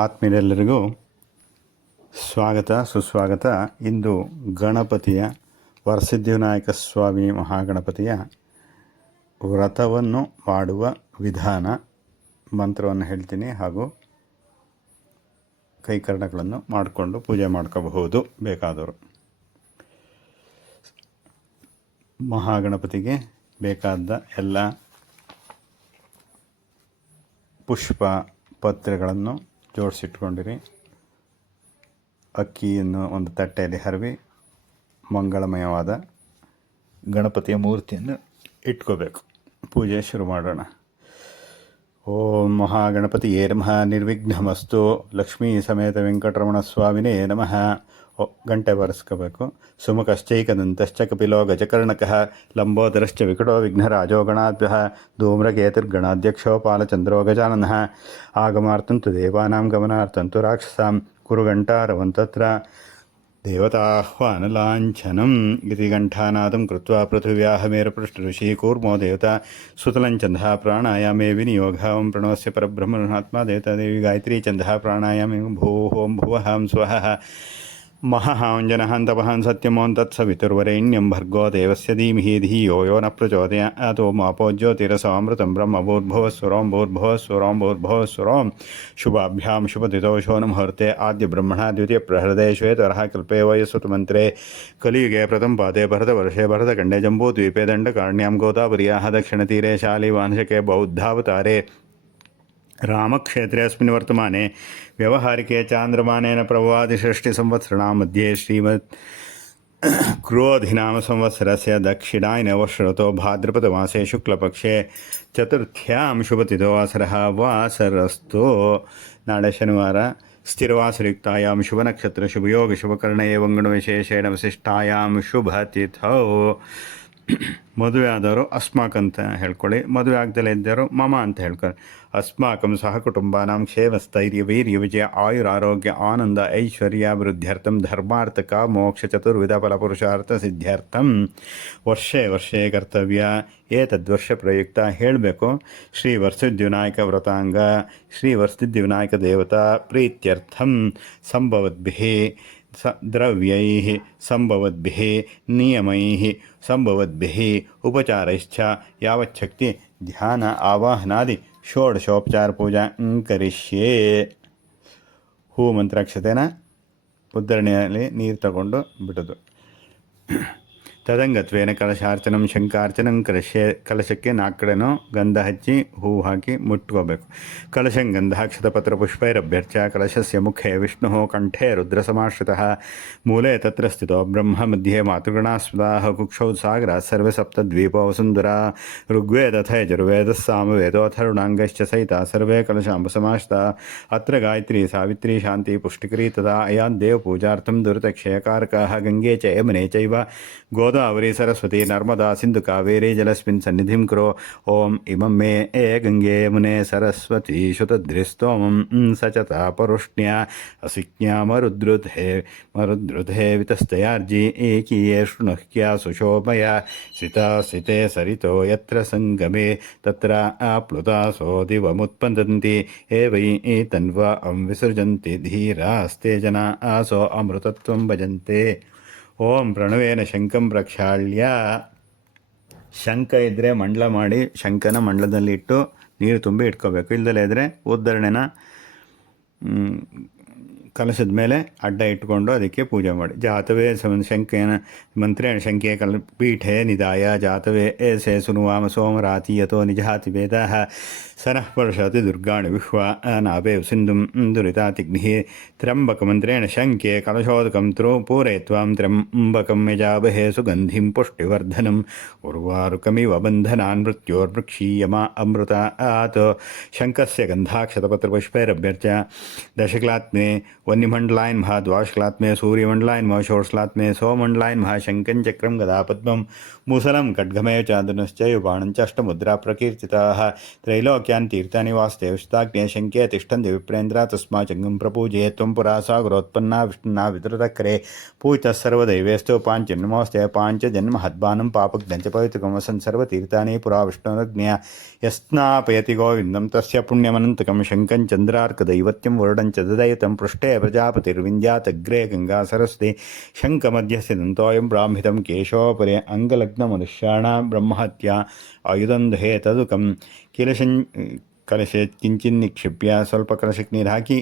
ಆತ್ಮೀಯರೆಲ್ಲರಿಗೂ ಸ್ವಾಗತ ಸುಸ್ವಾಗತ. ಇಂದು ಗಣಪತಿಯ ವರಸಿದ್ಧಿವಿನಾಯಕ ಸ್ವಾಮಿ ಮಹಾಗಣಪತಿಯ ವ್ರತವನ್ನು ಮಾಡುವ ವಿಧಾನ, ಮಂತ್ರವನ್ನು ಹೇಳ್ತೀನಿ ಹಾಗೂ ಕೈಕರ್ಣಗಳನ್ನು ಮಾಡಿಕೊಂಡು ಪೂಜೆ ಮಾಡ್ಕೋಬಹುದು ಬೇಕಾದವರು. ಮಹಾಗಣಪತಿಗೆ ಬೇಕಾದ ಎಲ್ಲ ಪುಷ್ಪ ಪತ್ರೆಗಳನ್ನು ಜೋಡಿಸಿಟ್ಕೊಂಡಿರಿ. ಅಕ್ಕಿಯನ್ನು ಒಂದು ತಟ್ಟೆಯಲ್ಲಿ ಹರವಿ ಮಂಗಳಮಯವಾದ ಗಣಪತಿಯ ಮೂರ್ತಿಯನ್ನು ಇಟ್ಕೋಬೇಕು. ಪೂಜೆ ಶುರು ಮಾಡೋಣ. ಓಂ ಮಹಾಗಣಪತಿಯೇ ನಮಃ. ನಿರ್ವಿಘ್ನಮಸ್ತು. ಲಕ್ಷ್ಮೀ ಸಮೇತ ವೆಂಕಟರಮಣ ಸ್ವಾಮಿನೇ ನಮಃ. ಗಂಟೆ ಬಾರಿಸ್ಕೋಬೇಕು. ಸುಮುಖಶ್ಚೈಕದಂತಶ್ಚ ಕಪಿಲೋ ಗಜಕರ್ಣಕಃ ಲಂಬೋದರಶ್ಚ ವಿಕಟೋ ವಿಘ್ನರಾಜೋ ಗಣಾಭ್ಯಃ ಧೂಮ್ರಕೇತುರ್ಗಣಾಧ್ಯಕ್ಷೋ ಪಾಲಚಂದ್ರೋ ಗಜಾನನಃ ಆಗಮಾರ್ತಂತು ದೇವಾನಾಂ ಗಮನಾರ್ಥಂತು ರಾಕ್ಷಸಾಂ ಕುರುಘಂಟಾರವಂತತ್ರ ದೇವತಾಹ್ವಾನಲಾಂಛನಂ ಇತಿ ಘಂಟಾನಾದಂ ಕೃತ್ವಾ ಪೃಥಿವ್ಯಾಹ ಮೇರುಪೃಷ್ಠಋಷಿ ಕೂರ್ಮೋ ದೇವತಾ ಸುತಲಂಚಂದಃ ಪ್ರಾಣಾಯಾಮೇ ವಿನಿಯೋಗಃ ಓಂ ಪ್ರಣವಸ್ಯ ಪರಬ್ರಹ್ಮಣಾತ್ಮ ದೇವತಾ ದೇವಿ ಗಾಯತ್ರಿ ಚಂದಃ ಪ್ರಾಣಾಯಾಮೇ ಭೂಃ ಓಂ ಭುವಃ ಸ್ವಃ ಮಹಾಂಜನಃ ತಪಃ ಸತ್ಯಮೋಂ ತತ್ಸವಿತುರ್ವರೆಣ್ಯಂ ಭರ್ಗೋ ದೇವಸ್ಯ ಧೀಮಹಿ ಧಿಯೋ ಯೋ ನ ಪ್ರಚೋದಯಾತ್ ಓಂ ಆಪೋ ಜ್ಯೋತಿರಸಾಮೃತಂ ಬ್ರಹ್ಮ ಭೂರ್ಭುವಃ ಭೂರ್ಭುವಃ ಶುಭಾಭ್ಯಾಂ ಶುಭದಿತೋ ಶೋನ ಮುಹೂರ್ತೆ ಆದ್ಯ ಬ್ರಹ್ಮಣ ದ್ವಿತೀಯ ಪ್ರಹೃದೆ ಶ್ವೇತವರಃ ಕಲ್ಪೇ ವಯಸ್ಸುತಮಂತ್ರೆ ಕಲಿಯುಗೆ ಪ್ರಥಮ ಪಾದೆ ಭರತವರ್ಷೆ ಭರತಖಂಡೆ ಜಂಬೂದ್ವೀಪೆ ದಂಡಕಾರಣ್ಯಾಂ ಗೋದಾವರ್ಯಾಃ ದಕ್ಷಿಣತೀರೆ ಶಾಲಿವಾಂಶಕೆ ಬೌದ್ಧಾವತಾರೆ ರಾಮಕ್ಷೇತ್ರೆ ಅಸ್ಮಿನ್ ವರ್ತಮಾನೆ ವ್ಯವಹಾರಿಕೆ ಚಾಂದ್ರಮಾನೇನ ಪ್ರಭವಾದಿಷಷ್ಟಿಸಂವತ್ಸರಣಾಂ ಮಧ್ಯೆ ಶ್ರೀಮತ್ ಕ್ರೋಧಿನಾಮ ಸಂವತ್ಸರಸ್ಯ ದಕ್ಷಿಣಾಯನ ವರ್ಷಋತೋ ಭಾದ್ರಪದಮಾಸೆ ಶುಕ್ಲಪಕ್ಷೆ ಚತುರ್ಥ್ಯಾಂ ಶುಭತಿಥೋ ವಾಸರಃ ವಾಸರಸ್ತೋ. ನಾಳೆ ಶನಿವಾರ ಸ್ಥಿರವಾಸರಯುಕ್ತಾಯಾಂ ಶುಭನಕ್ಷತ್ರ ಶುಭಯೋಗ ಶುಭಕರ್ಣ ಏವಂಗಣ ವಿಶೇಷೇಣ ವಿಶಿಷ್ಟಾಯಾಂ ಶುಭತಿಥೌ. ಮದುವೆ ಆದವರು ಅಸ್ಮಾಕ್ ಅಂತ ಹೇಳ್ಕೊಳ್ಳಿ, ಮದುವೆ ಆಗದಲ್ಲೇ ಇದ್ದವರು ಮಮ ಅಂತ ಹೇಳ್ಕೊಳ್ಳಿ. ಅಸ್ಮಾಕಂ ಸಹ ಕುಟುಂಬಾನಾಂ ಕ್ಷೇಮ ಸ್ಥೈರ್ಯ ವೀರ್ಯ ವಿಜಯ ಆಯುರಾರೋಗ್ಯ ಆನಂದ ಐಶ್ವರ್ಯಾಭಿವೃದ್ಧ್ಯರ್ಥಂ ಧರ್ಮಾರ್ಥಕ ಮೋಕ್ಷ ಚತುರ್ವಿಧ ಫಲಪುರುಷಾರ್ಥ ಸಿದ್ಧಾರ್ಥಂ ವರ್ಷೇ ವರ್ಷೇ ಕರ್ತವ್ಯ. ಏತದ್ವರ್ಷ ಪ್ರಯುಕ್ತ ಹೇಳಬೇಕು. ಶ್ರೀ ವರಸಿದ್ಧಿವಿನಾಯಕ ವ್ರತಾಂಗ ಶ್ರೀ ವರಸಿದ್ಧಿವಿನಾಯಕ ದೇವತಾ ಪ್ರೀತ್ಯರ್ಥಂ ಸಂಭವದ್ಭಿಃ ದ್ರವ್ಯೈಃ ಸಂಭವದ್ಭಿಃ ನಿಯಮೈಃ ಸಂಭವದ್ಭಿಃ ಉಪಚಾರೈಶ್ಚ ಯಾವಚ್ಛಕ್ತಿ ಧ್ಯಾನ ಆವಾಹನಾದಿ ಷೋಡಶೋಪಚಾರ ಪೂಜಾ ಕರಿಷ್ಯೇ. ಹೂ ಮಂತ್ರಾಕ್ಷತೆನ ಉದ್ಧರಣೆಯಲ್ಲಿ ನೀರು ತಗೊಂಡು ಬಿಡೋದು. ತದಂಗತ್ವೇನ ಕಲಶಾರ್ಚನಂ ಶಂಕಾರ್ಚನಂ ಕಲಶಕ್ಕೆ ನಾಲ್ಕು ಕಡೆನೂ ಗಂಧ ಹಚ್ಚಿ ಹೂವು ಹಾಕಿ ಮುಟ್ಕೋಬೇಕು. ಕಲಶಂ ಗಂಧಾಕ್ಷತಪತ್ರ ಪುಷ್ಪೈರಭ್ಯರ್ಚ ಕಲಶಸ್ಯ ಮುಖೇ ವಿಷ್ಣು ಕಂಠೇ ರುದ್ರಸಮಾಶ್ರಿತಃ ಮೂಲೆ ತತ್ರ ಸ್ಥಿತೋ ಬ್ರಹ್ಮ ಮಧ್ಯೆ ಮಾತೃಗಣಾಸ್ಪದಾಃ ಕುಕ್ಷೌ ಸಾಗರ ಸರ್ವೇ ಸಪ್ತದ್ವೀಪೋ ವಸುಂಧರ ಋಗ್ವೇದಥ ಯಜುರ್ವೇದ ಸಾಮವೇದೋಥರ್ವಣಾಂಗಶ್ಚ ಸಹಿತ ಸರ್ವೇ ಕಲಶಾಂಬಸಮಾಶ್ರಿತಾ. ಅತ್ರ ಗಾಯತ್ರಿ ಸಾವಿತ್ರಿ ಶಾಂತಿ ಪುಷ್ಟಿಕರಿ ತದಾ ಅಯಾನ್ ದೇವ ಪೂಜಾರ್ಥಂ ದುರಿತಕ್ಷಯಕಾರಕಃ ಗಂಗೆ ಚ ಯಮುನೆ ಚೈವ ಗೋದಾವರಿ ಸರಸ್ವತಿ ನರ್ಮದಾ ಸಿಂಧು ಕಾವೇರಿ ಜಲಸ್ಮಿನ್ ಸನ್ನಿಧಿಂ ಕುರು. ಓಂ ಇಮಂ ಮೇ ಏ ಗಂಗೆ ಯಮುನೆ ಸರಸ್ವತಿ ಶುತದ್ರಿಸ್ತೋಮಂ ಸಚತ ಪರುಷ್ಣ್ಯ ಅಸಿಜ್ಞಾ ಮರುದ್ರುಧೇ ವಿತಸ್ತಯಾರ್ಜಿ ಏಕೀಯೇ ಶೃಣುಹ್ಯ ಸುಶೋಭಯ ಸಿತೆ ಸರಿತೋ ಯತ್ರ ಸಂಗಮೆ ತತ್ರ ಆಪ್ಲುತಾಸೋ ದಿವಮುತ್ಪತಂತಿ ಏ ವೈ ತನ್ವ ವಿಸೃಜಂತಿ ಧೀರಾಸ್ತೆ ಜನ ಆಸೋ ಅಮೃತತ್ವಂ ಭಜಂತೆ. ಓಂ ಪ್ರಣವೇನ ಶಂಖಂ ಪ್ರಕ್ಷಾಳ್ಯ. ಶಂಖ ಇದ್ದರೆ ಮಂಡಲ ಮಾಡಿ ಶಂಖನ ಮಂಡಲದಲ್ಲಿ ಇಟ್ಟು ನೀರು ತುಂಬಿ ಇಟ್ಕೋಬೇಕು. ಇಲ್ಲದಲ್ಲೇ ಇದ್ದರೆ ಉದ್ಧರಣೆನ ಕಲಶದ ಮೇಲೆ ಅಡ್ಡ ಇಟ್ಕೊಂಡು ಅದಕ್ಕೆ ಪೂಜೆ ಮಾಡಿ. ಜಾತವೇ ಶಂಖೇನ ಮಂತ್ರೇಣ ಶಂಖೆ ಪೀಠೆ ನಿಧಾಯ ಜಾತವೇ ಏಸೆ ಸುನುವಾಮ ಸೋಮರಾತಿ ಯಥೋ ನಿಜಾತಿ ವೇದಃ ಸನಃ ಪರುಷತಿ ದುರ್ಗಾಣಿ ವಿಶ್ವ ನಾಭೇ ಸಿಂಧುಂ ದುರಿತಾತಿಗ್ನಿಃ. ತ್ರ್ಯಂಬಕಮಂತ್ರೇಣ ಶಂಖೆ ಕಲಶೋದಕಂ ಪೂರಯಿತ್ವಾಂ ತ್ರ್ಯಂಬಕಂ ಯಜಾವಹೇ ಸುಗಂಧಿಂ ಪುಷ್ಟಿವರ್ಧನಂ ಉರ್ವಾರುಕಮಿವ ಬಂಧನಾನ್ ಮೃತ್ಯೋರ್ವೃಕ್ಷೀಯಮ ಅಮೃತ ಆತ್. ಶಂಖಸ್ಯ ಗಂಧಾಕ್ಷತಪತ್ರಪುಷ್ಪೈರಭ್ಯರ್ಚ ದಶಕಲಾತ್ಮೆ ವನ್ಯಮಂಡಲಾಯನ್ ಮಹ ದ್ವಾಶಕಲಾತ್ಮೆ ಸೂರ್ಯಮಂಡಲಾಯನ್ ಮಹ ಷೋಡಶಲಾತ್ಮೆ ಸೋಮಂಡಲಾಯನ್ ಮಹ ಶಂಖಂ ಚಕ್ರಂ ಗದಾಪದ್ಮಂ ಮುಸಲಂ ಖಡ್ಗಮೇವ ಚಾಂದನಶ್ಚೈವ ಬಾಣಂಚ ಅಷ್ಟಮುದ್ರಾ ಪ್ರಕೀರ್ತಿತಾಃ. ತ್ರೈಲೋಕ್ಯಾನ್ ತೀರ್ಥಾನಿ ವಾಸುದೇವ ಶತಾಗ್ನೇ ಶಂಖ್ಯೆ ತಿಷ್ಠಂತಿ ವಿಪ್ರೇಂದ್ರ ತಸ್ಮಾ ಚಂಗಂ ಪ್ರಪೂಜೆ ತ್ವಂ ಪುರಾ ಸಾಗರೋತ್ಪನ್ನ ವಿಷ್ಣುನಾ ವಿತೃತಕರೆ ಪೂಜಿತಃ ಸರ್ವದೈವೇಸ್ತೋ ಪಾಂಚನ್ಮೋಸ್ತೆ ಪಾಂಚ ಜನ್ಮ ಹದ್ಬಾನಂ ಪಾಪಗ್ನಂಚ ಪವಿತ್ರಕಂ ವಸನ್ ಸರ್ವತೀರ್ಥಾನಿ ಪುರಾ ವಿಷ್ಣುರಜ್ಞ ಯಸ್ನಾಪಯತಿ ಗೋವಿಂದಂ ತಸ್ಯ ಪುಣ್ಯಮನಂತಕಂ ಶಂಕಂ ಚಂದ್ರಾರ್ಕದೈವತ್ಯಂ ವರುಡಂಚ ದದೈತಂ ಪೃಷ್ಠೇ ಪ್ರಜಾಪತಿರ್ವಿಂದ್ಯಾತಗ್ರೇ ಗಂಗಾ ಸರಸ್ವತಿ ಶಂಖಮಧ್ಯಸ್ಯ ದಂತೋಯಂ ಬ್ರಾಹ್ಮಿತಂ ಕೇಶೋಪರಿ ಅಂಗಲಗ್ನಮನುಷ್ಯಾಣಾಂ ಬ್ರಹ್ಮಹತ್ಯಾ ಆಯುಧಂ ದಹೇ ತದುಕಂ ಕಲಶೆ ಕಿಂಚಿನ್ ನಿಕ್ಷಿಪ್ಯ ಸ್ವಲ್ಪ ಕಲಶಕ್ಕೆ ನೀರು ಹಾಕಿ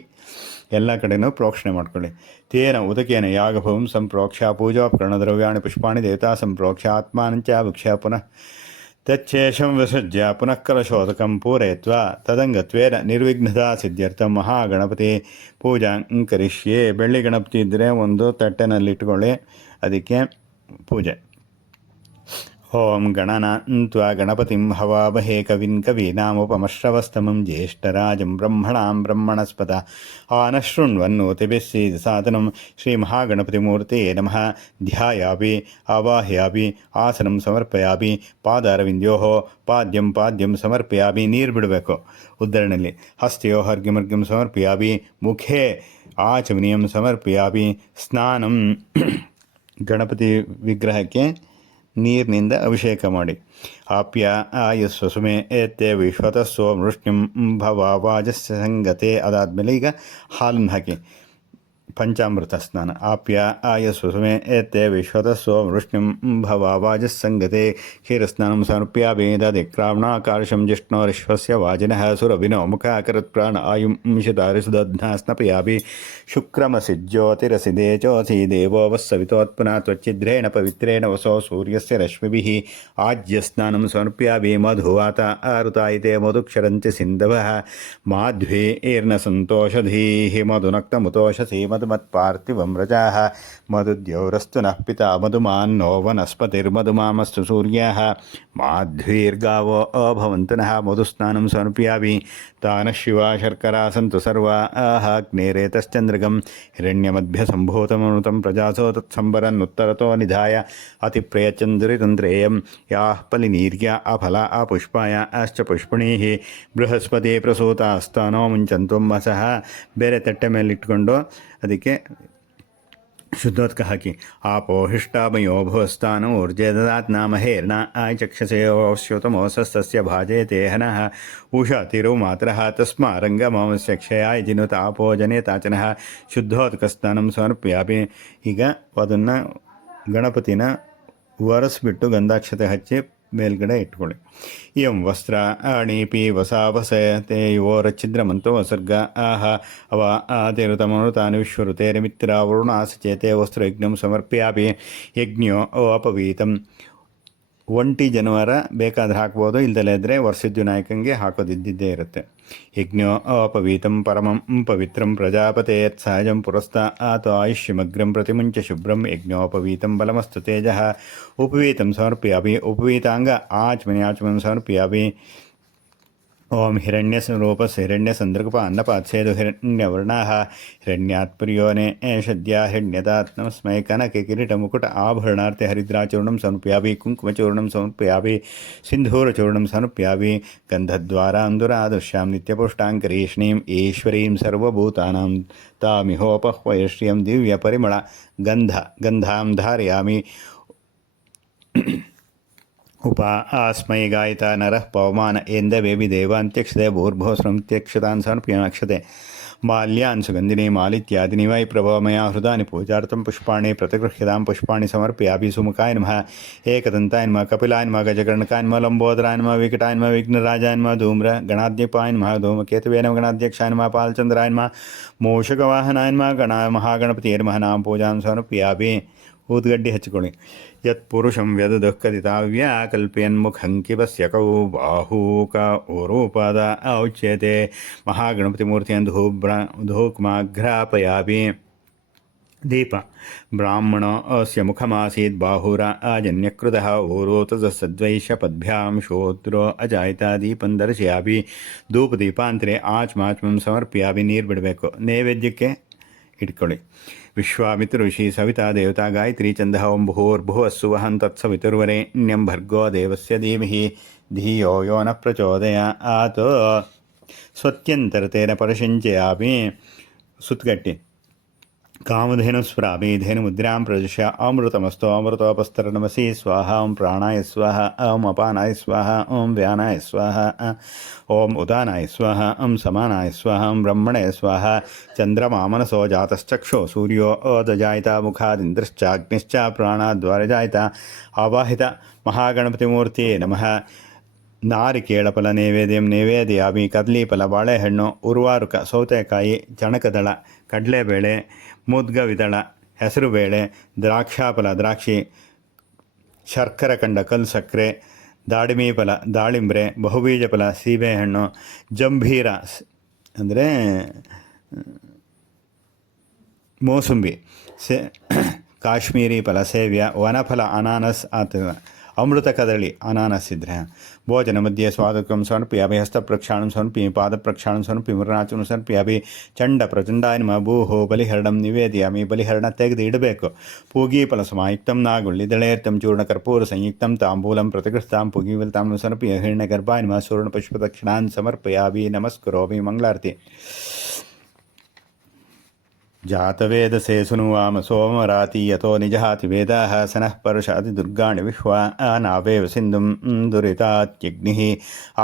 ಎಲ್ಲ ಕಡೆಯೂ ಪ್ರೋಕ್ಷಣೆ ಮಾಡ್ಕೊಳ್ಳಿ. ತೇನ ಉದಕೇನ ಯಾಗಭವಂ ಸಂಪ್ರೋಕ್ಷ ಪೂಜೋಪಕರಣ ದ್ರವ್ಯಾಣಿ ಪುಷ್ಪಾಣಿ ದೇವತಾ ಸಂಪ್ರೋಕ್ಷ ಆತ್ಮಾನಂಚ ಭುಕ್ಷ್ಯ ಪುನಃ ತಚ್ಚೇಷಂ ವಿಸರ್ಜ್ಯ ಪುನಃ ಕಲಶೋದಕಂ ಪೂರಯಿತ್ವಾ ತದಂಗತ್ವೇನ ನಿರ್ವಿಘ್ನತಾ ಸಿದ್ಧ್ಯರ್ಥಂ ಮಹಾಗಣಪತಿ ಪೂಜಾ ಕರಿಷ್ಯೆ. ಬೆಳ್ಳಿ ಗಣಪತಿ ಇದ್ದರೆ ಒಂದು ತಟ್ಟೆನಲ್ಲಿಟ್ಕೊಳ್ಳಿ, ಅದಕ್ಕೆ ಪೂಜೆ. ಓಂ ಗಣನಾನ್ತ್ವಾ ಗಣಪತಿಂ ಹವಾಮಹೇ ಕವಿಂ ಕವೀನಾಮುಪಮಶ್ರವಸ್ತಮಂ ಜ್ಯೇಷ್ಠರಾಜಂ ಬ್ರಹ್ಮಣಾಂ ಬ್ರಹ್ಮಣಸ್ಪತ ಆನಶೃಣ್ವನ್ನೋತಿಭಿಃ ಸಾಧನಂ ಶ್ರೀಮಹಾಗಣಪತಿಮೂರ್ತೆ ನಮಃ. ಧ್ಯಾಯಾಪಿ ಆವಾಹಯಾಪಿ ಆಸನಂ ಸಮರ್ಪಯಾಪಿ ಪಾದಾರವಿಂದ್ಯೋಃ ಪಾದ್ಯಂ ಸಮರ್ಪಯಾಪಿ. ನೀರು ಬಿಡಬೇಕು ಉದ್ಧರಣೆಯಲ್ಲಿ. ಹಸ್ತಯೋ ಹರ್ಗ್ಯಮರ್ಗ್ಯಂ ಸಮರ್ಪಯಾಪಿ ಮುಖೇ ಆಚಮನೀಯಂ ಸಮರ್ಪಯಾಪಿ. ಸ್ನಾನಂ ಗಣಪತಿ ವಿಗ್ರಹಕ್ಕೆ ನೀರಿನಿಂದ ಅಭಿಷೇಕ ಮಾಡಿ. ಆಪ್ಯ ಆಯಸ್ವಸುಮೆ ಏತೆ ವಿಶ್ವತಸ್ಸೋ ವೃಷ್ಣಿಂ ಭವಾವಾಜಸ್ಯ ಸಂಗತೆ. ಅದಾದಮೇಲೆ ಈಗ ಹಾಲನ್ನು ಹಾಕಿ ಪಂಚಾಮೃತ ಸ್ನಾನ. ಆಪ್ಯ ಆಯಸ್ವಸುಮೆ ಏತೆ ವಿಶ್ವತಸ್ಸೋ ವೃಷ್ಣಿಂ ಭವಾವಾಜಸ್ ಸಂಗತೆ. ಕ್ಷೀರಸ್ನಾನಂ ಸಮರ್ಪ್ಯಾಮಿ ದಧಿಕ್ರಾವಣಾಕಾರ್ಷಂ ಜಿಷ್ಣೋರಿಶ್ವಸ್ಯ ವಾಜಿನಃ ಸುರಭಿನೋ ಮುಖಾಕರತ್ ಪ್ರಾಣ ಆಯುಂಶಿತಾರಿಸುದಧ್ನಾ ಸ್ನಪಯಾಮಿ. ಶುಕ್ರಮಸಿ ಜ್ಯೋತಿರಸಿ ಚೋಸಿ ದೇವೋ ವಸ್ಸವಿತೋತ್ಪುನಃ ತ್ವಚ್ಛಿದ್ರೇಣ ಪವಿತ್ರೇಣ ವಸೋ ಸೂರ್ಯಸ್ಯ ರಶ್ಮಿಭಿಃ. ಆಜ್ಯಸ್ನಾನಂ ಸಮರ್ಪ್ಯಾಮಿ ಮಧುವಾತ ಆರುತಾಯಿತೆ ಮಧುಕ್ಷರಂತಿ ಸಿಂಧವಃ. ಮಾಧ್ವೀರ್ನ ಸಂತೋಷಧೀಃ ಮಧುನಕ್ತಮುತೋಷಸಿ ಮಧುಮತ್ಪಾರ್ಥಿವಂ ರಜಾಃ. ಮಧುದ್ಯೌರಸ್ತು ನಃ ಪಿತಾ ಮಧುಮಾನ್ನೋ ವನಸ್ಪತಿರ್ಮಧುಮಾಮಸ್ತು ಸೂರ್ಯಾಃ. ಮಾಧ್ವೀರ್ಗಾವೋ ಅಭವಂತು ನಃ. ಮಧುಸ್ನಾನಂ ಸಮರ್ಪ್ಯಾಮಿ. ತಾನಃ ಶಿವಾ ಶರ್ಕರಾ ಸಂತು ಸರ್ವಾಃ. ಅಗ್ನೇರೇತಶ್ಚಂದ್ರಗಂ ಹಿರಣ್ಯಮಧ್ಯ ಸಂಭೂತಮೃತಂ ಪ್ರಜಾಸೋ ತತ್ಸಂಬರನ್ನುತ್ತರತೋ ನಿಧಾಯ. ಅತಿಪ್ರಿಯಚಂದ್ರಿತಂತ್ರೇಯಂ ಯಾಃ ಫಲಿನೀರ್ಯ ಅಫಲ ಅಪುಷ್ಪಾಯ ಅಶ್ಚ ಪುಷ್ಪಣೀಃ. ಬೃಹಸ್ಪತಿ ಪ್ರಸೂತಾಸ್ತಾನೋ ಮುಂಚಂತ್ವಂ ವಸಃ. ಬೇರೆ ತಟ್ಟೆ ಮೇಲೆ ಇಟ್ಕೊಂಡು ಅದಕ್ಕೆ ಶುದ್ಧೋತ್ಕ ಹಾಕಿ. ಆಪೋಹಿಷ್ಟಾಮಯೋ ಭುವಸ್ಥಾನೋ ಊರ್ಜೆ ದದಾತ್ ನಾಮ ಹೇರ್ಣ ಆಚಕ್ಷಸೇಶ್ಯೋತಮೋಸಸ್ತಸ್ಯ ಭಾಜಯತೆ ಹನಃ. ಉಷಾ ತಿರು ಮಾತರಃ ತಸ್ಮಾ ರಂಗಮೋಮಸ್ಯ ಕ್ಷಯಾಯ ಜಿನುತ ಆಪೋಜನೆ ತಾಚನಃ. ಶುದ್ಧೋತ್ಕ ಸ್ನಾನಂ ಸಮರ್ಪ್ಯಾಮಿ. ಈಗ ಅದನ್ನು ಗಣಪತಿನ ಒರೆಸ್ಬಿಟ್ಟು ಗಂಧಾಕ್ಷತೆ ಹಚ್ಚಿ ಮೇಲ್ಗಡೆ ಇಟ್ಕೊಳ್ಳಿ. ಇಯಂ ವಸ್ತ್ರ ಅಣೀಪಿ ವಸಾವಸತೆ ಯುವೋರಚ್ಛಿದ್ರಮಂತೋ ವಸರ್ಗ ಆಹ ಅವ ಆತಿರುತಮನುತಾನಿ ವಿಶ್ವಋತೇರಿಮಿತ್ರ ವರುಣಾಸಚೇತೆ ವಸ್ತ್ರಯಜ್ಞಂ ಸಮರ್ಪ್ಯಾಪಿ. ಯಜ್ಞೋ ಅಪವೀತಂ. ಒಂಟಿ ಜನವಾರ ಬೇಕಾದ್ರೆ ಹಾಕ್ಬೋದು, ಇಲ್ದಲೇ ಇದ್ದರೆ ವರ್ಷದ್ಯುನಾಯಕಂಗೆ ಹಾಕೋದಿದ್ದೇ ಇರುತ್ತೆ. ಯಜ್ಞೋ ಅಪವೀತಂ ಪರಮಂ ಪವಿತ್ರಂ ಪ್ರಜಾಪತೇತ್ ಸಹಜಂ ಪುರಸ್ತಾತ್ ಆಯುಷ್ಯಮಗ್ರಂ ಪ್ರತಿಮುಂಚ ಶುಭ್ರಂ. ಯಜ್ಞೋಪವೀತಂ ಬಲಮಸ್ತು ತೇಜಃ. ಉಪವೀತಂ ಸಮರ್ಪ್ಯಾಮಿ. ಉಪವೀತಾಂಗ ಆಚಮನಂ ಸಮರ್ಪ್ಯಾಮಿ. ಓಂ ಹಿರಣ್ಯಸ್ವರೂಪಸ್ಯ ಹಿರಣ್ಯಸಂದೃಗಪ ಅನ್ನಪಾತ್ಸೇದು ಹಿರಣ್ಯವರ್ಣಾಃ. ಹಿರಣ್ಯಾತ್ ಪ್ರಿಯೋನೆ ಶದ್ಯಾ ಹಿರಣ್ಯದಾತ್ ನಮಸ್ಮೈ. ಕನಕೆ ಕಿರೀಟ ಮುಕುಟ ಆಭರಣಾರ್ತೆ ಹರಿದ್ರಾಚೂರ್ಣಂ ಸಮರ್ಪ್ಯಾಮಿ. ಕುಂಕುಮಚೂರ್ಣಂ ಸಮರ್ಪ್ಯಾಮಿ. ಸಿಂಧೂರಚೂರ್ಣಂ ಸಮರ್ಪ್ಯಾಮಿ. ಗಂಧದ್ವಾರಾಂದುರಾದೃಶ್ಯಾಂ ನಿತ್ಯಪುಷ್ಟಾಂಕರೀಷ್ಣೀಂ ಈಶ್ವರೀಂ ಸರ್ವಭೂತಾನಾಂ ತಾಮಿಹೋಪಹ್ವಯ ಶ್ರಿಯಂ ದಿವ್ಯಪರಿಮಳ ಗಂಧಾಂ ಧಾರಯಾಮಿ. ಉಪ ಆಸ್ಮೈ ಗಾಯಿತ ನರಃ ಪವಮಾನ ಎಂದವೇವಿ ದೇವಾಂತ್ಯಕ್ಷತೆ ಭೂರ್ಭೋಸ್ರಂತ್ಯಕ್ಷತಾನ್ ಸಮರ್ಪ್ಯಮಕ್ಷತೆ. ಮಾಲ್ಯಾನ್ ಸುಗಂಧಿನಿ ಮಾಲಿತ್ಯಾದಿನಿ ವೈ ಪ್ರಭವಮಯಾ ಹೃದಾನಿ ಪೂಜಾರ್ಥಂ ಪುಷ್ಪಾಣಿ ಪ್ರತಿಗೃಹ್ಯತಾಂ. ಪುಷ್ಪಾಣಿ ಸಮರ್ಪ್ಯಾಮಿ. ಸುಮುಖಾಯ ನಮಃ. ಏಕದಂತಾಯ ನಮಃ. ಕಪಿಲಾಯ ನಮಃ. ಗಜಕರ್ಣಕಾಯ ನಮಃ. ಲಂಬೋದರಾಯ ನಮಃ. ವಿಕಟಾಯ ನಮಃ. ವಿಘ್ನರಾಜಾಯ ನಮಃ. ಧೂಮ್ರ ಗಣಾಧ್ಯಪಾಯ ನಮಃ. ಧೂಮಕೇತುವೇ ನಮಃ. ಗಣಾಧ್ಯಕ್ಷಾಯ ನಮಃ. ಪಾಲಚಂದ್ರಾಯ ನಮಃ. ಮೂಷಕವಾಹನಾಯ ನಮಃ. ಮಹಾಗಣಪತಿಯೇ ನಮಃ. ನಾಮ ಪೂಜಾಂ ಸಮರ್ಪ್ಯಾಮಿ. ಊದ್ಗಡ್ಡಿ ಹಚ್ಕೊಳ್ಳಿ. ಯತ್ ಪುರುಷಂ ವ್ಯದುಃಕದಿತಾವ್ಯ ಕಲ್ಪಯನ್ಮುಖಂ ಕಿವಸ್ಯ ಕೌ ಬಾಹೂಕ ಊರೂಪದ ಔಚ್ಯತೆ. ಮಹಾಗಣಪತಿ ಮೂರ್ತಿಯನ್ನು ಧೂಕ್ಮಾಘ್ರಾಪಯಾಮಿ. ದೀಪ ಬ್ರಾಹ್ಮಣಸ್ಯ ಮುಖಮಾಸೀತ್ ಬಾಹುರ ಅಜನ್ಯಕೃತಃ ಊರೋತಸ ಸದ್ವೈಷ ಪದ್ಭ್ಯಾಂ ಶೋತ್ರೋ ಅಜಾಯಿತ. ದೀಪಂ ದರ್ಶಯಾಮಿ. ಧೂಪದೀಪಾಂತರೆ ಆಚಮಾಚಮಂ ಸಮರ್ಪ್ಯಾಮಿ. ನೀರು ಬಿಡಬೇಕು. ನೈವೇದ್ಯಕ್ಕೆ ಇಟ್ಕೊಳ್ಳಿ. ವಿಶ್ವಾಮಿತ್ರ ಋಷಿ ಸವಿತಾ ದೇವತಾ ಗಾಯತ್ರಿ ಛಂದಃ. ಓಂ ಭೂರ್ಭುವಸ್ಸು ವಹಂ ತತ್ಸವಿತುರ್ವರೆಣ್ಯಂ ಭರ್ಗೋ ದೇವಸ್ಯ ಧೀಮಹಿ ಧಿಯೋ ಯೋ ನ ಪ್ರಚೋದಯಾತ್. ಸ್ವತ್ಯಂತರತೇನ ಪರಶಂಚಯಾಮಿ. ಸುತ್ತಗಟ್ಟಿ. कामधेनुस्फ्रामि धेनुमुद्रां प्रदिश अमृतमस्तु अमृतोपस्तरणमसि स्वाहा ओं प्राणाय स्वाहा ओं अपानाय स्वाहा ओं व्यानाय स्वाहा ओं उदानाय स्वाहा ओं समानाय स्वाहा ओं ब्रह्मणे स्वाहा चंद्रमा मनसो जातश्चक्षो सूर्यो ओदजायत मुखादिन्द्रश्चाग्निश्च प्राणाद्वारजायत आवाहित महागणपतिमूर्तिये नमः ನಾರಿಕೇಳಫಲ ನೈವೇದ್ಯಂ ನೈವೇದ್ಯಾಮಿ ಕದಲೀಫಲ ಬಾಳೆಹಣ್ಣು ಉರ್ವಾರುಕ ಸೌತೆಕಾಯಿ ಚಣಕದಳ ಕಡಲೆಬೇಳೆ ಮುದ್ಗವಿದಳ ಹೆಸರುಬೇಳೆ ದ್ರಾಕ್ಷಾಫಲ ದ್ರಾಕ್ಷಿ ಶರ್ಕರ ಕಂಡ ಕಲ್ಲು ಸಕ್ಕರೆ ದಾಳಿಮಿ ಫಲ ದಾಳಿಂಬ್ರೆ ಬಹುಬೀಜ ಫಲ ಸೀಬೆಹಣ್ಣು ಜಂಭೀರ ಅಂದರೆ ಮೋಸಂಬಿ ಕಾಶ್ಮೀರಿ ಫಲ ಸೇವ್ಯ ವನಫಲ ಅನಾನಸ್ ಅಥವಾ ಅಮೃತ ಕದಳಿ ಅನಾನಸ್ ಇದ್ರೆ ಭೋಜನ ಮಧ್ಯೆ ಸ್ವಾಗತಂ ಸಮರ್ಪಯಾಮಿ ಹಸ್ತಪ್ರಕ್ಷಾಳಂ ಸಮರ್ಪಯಾಮಿ ಪಾದಪ್ರಕ್ಷಾಳಂ ಸಮರ್ಪಯಾಮಿ ಮೃಣಾಚನ ಸಮರ್ಪಯಾಮಿ ಚಂಡ ಪ್ರಚಂಡಾಯ ನಮಃ ಭೂಹೋ ಬಲಿಹರಣಂ ನಿವೇದಯಾಮಿ ಬಲಿಹರಣ ತೆಗೆದು ಇಡಬೇಕು ಪೂಗಿ ಫಲ ಸಮಾಯುಕ್ತಂ ನಾಗುಳ್ಳಿ ದಳೇರ್ತಂ ಚೂರ್ಣ ಕರ್ಪೂರ ಸಂಯುಕ್ತಂ ತಾಂಬೂಲಂ ಪ್ರತಿಗೃಹತಾಂ ಪೂಗಿವಲ್ತಾಂ ಸಮರ್ಪಯ ಹಿರಣ್ಯ ಗರ್ಭಾಯ ನಮಃ ಸುವರ್ಣ ಪುಷ್ಪದಕ್ಷಿಣಾನ್ ಸಮರ್ಪಯಾಮಿ ನಮಸ್ಕರೋಮಿ ಮಂಗಳಾರತಿ ಜಾತವೇದಸೇ ಸುನುವಾಮ ಸೋಮರಾತಿ ಯತೋ ನಿಜಹಾತಿ ವೇದಾಃ ಸನಃ ಪರುಷಾತಿ ದುರ್ಗಾಣಿ ವಿಶ್ವಾ ನಾವೇವ ಸಿಂಧುಂ ದುರಿತಾತ್ಯಗ್ನಿಃ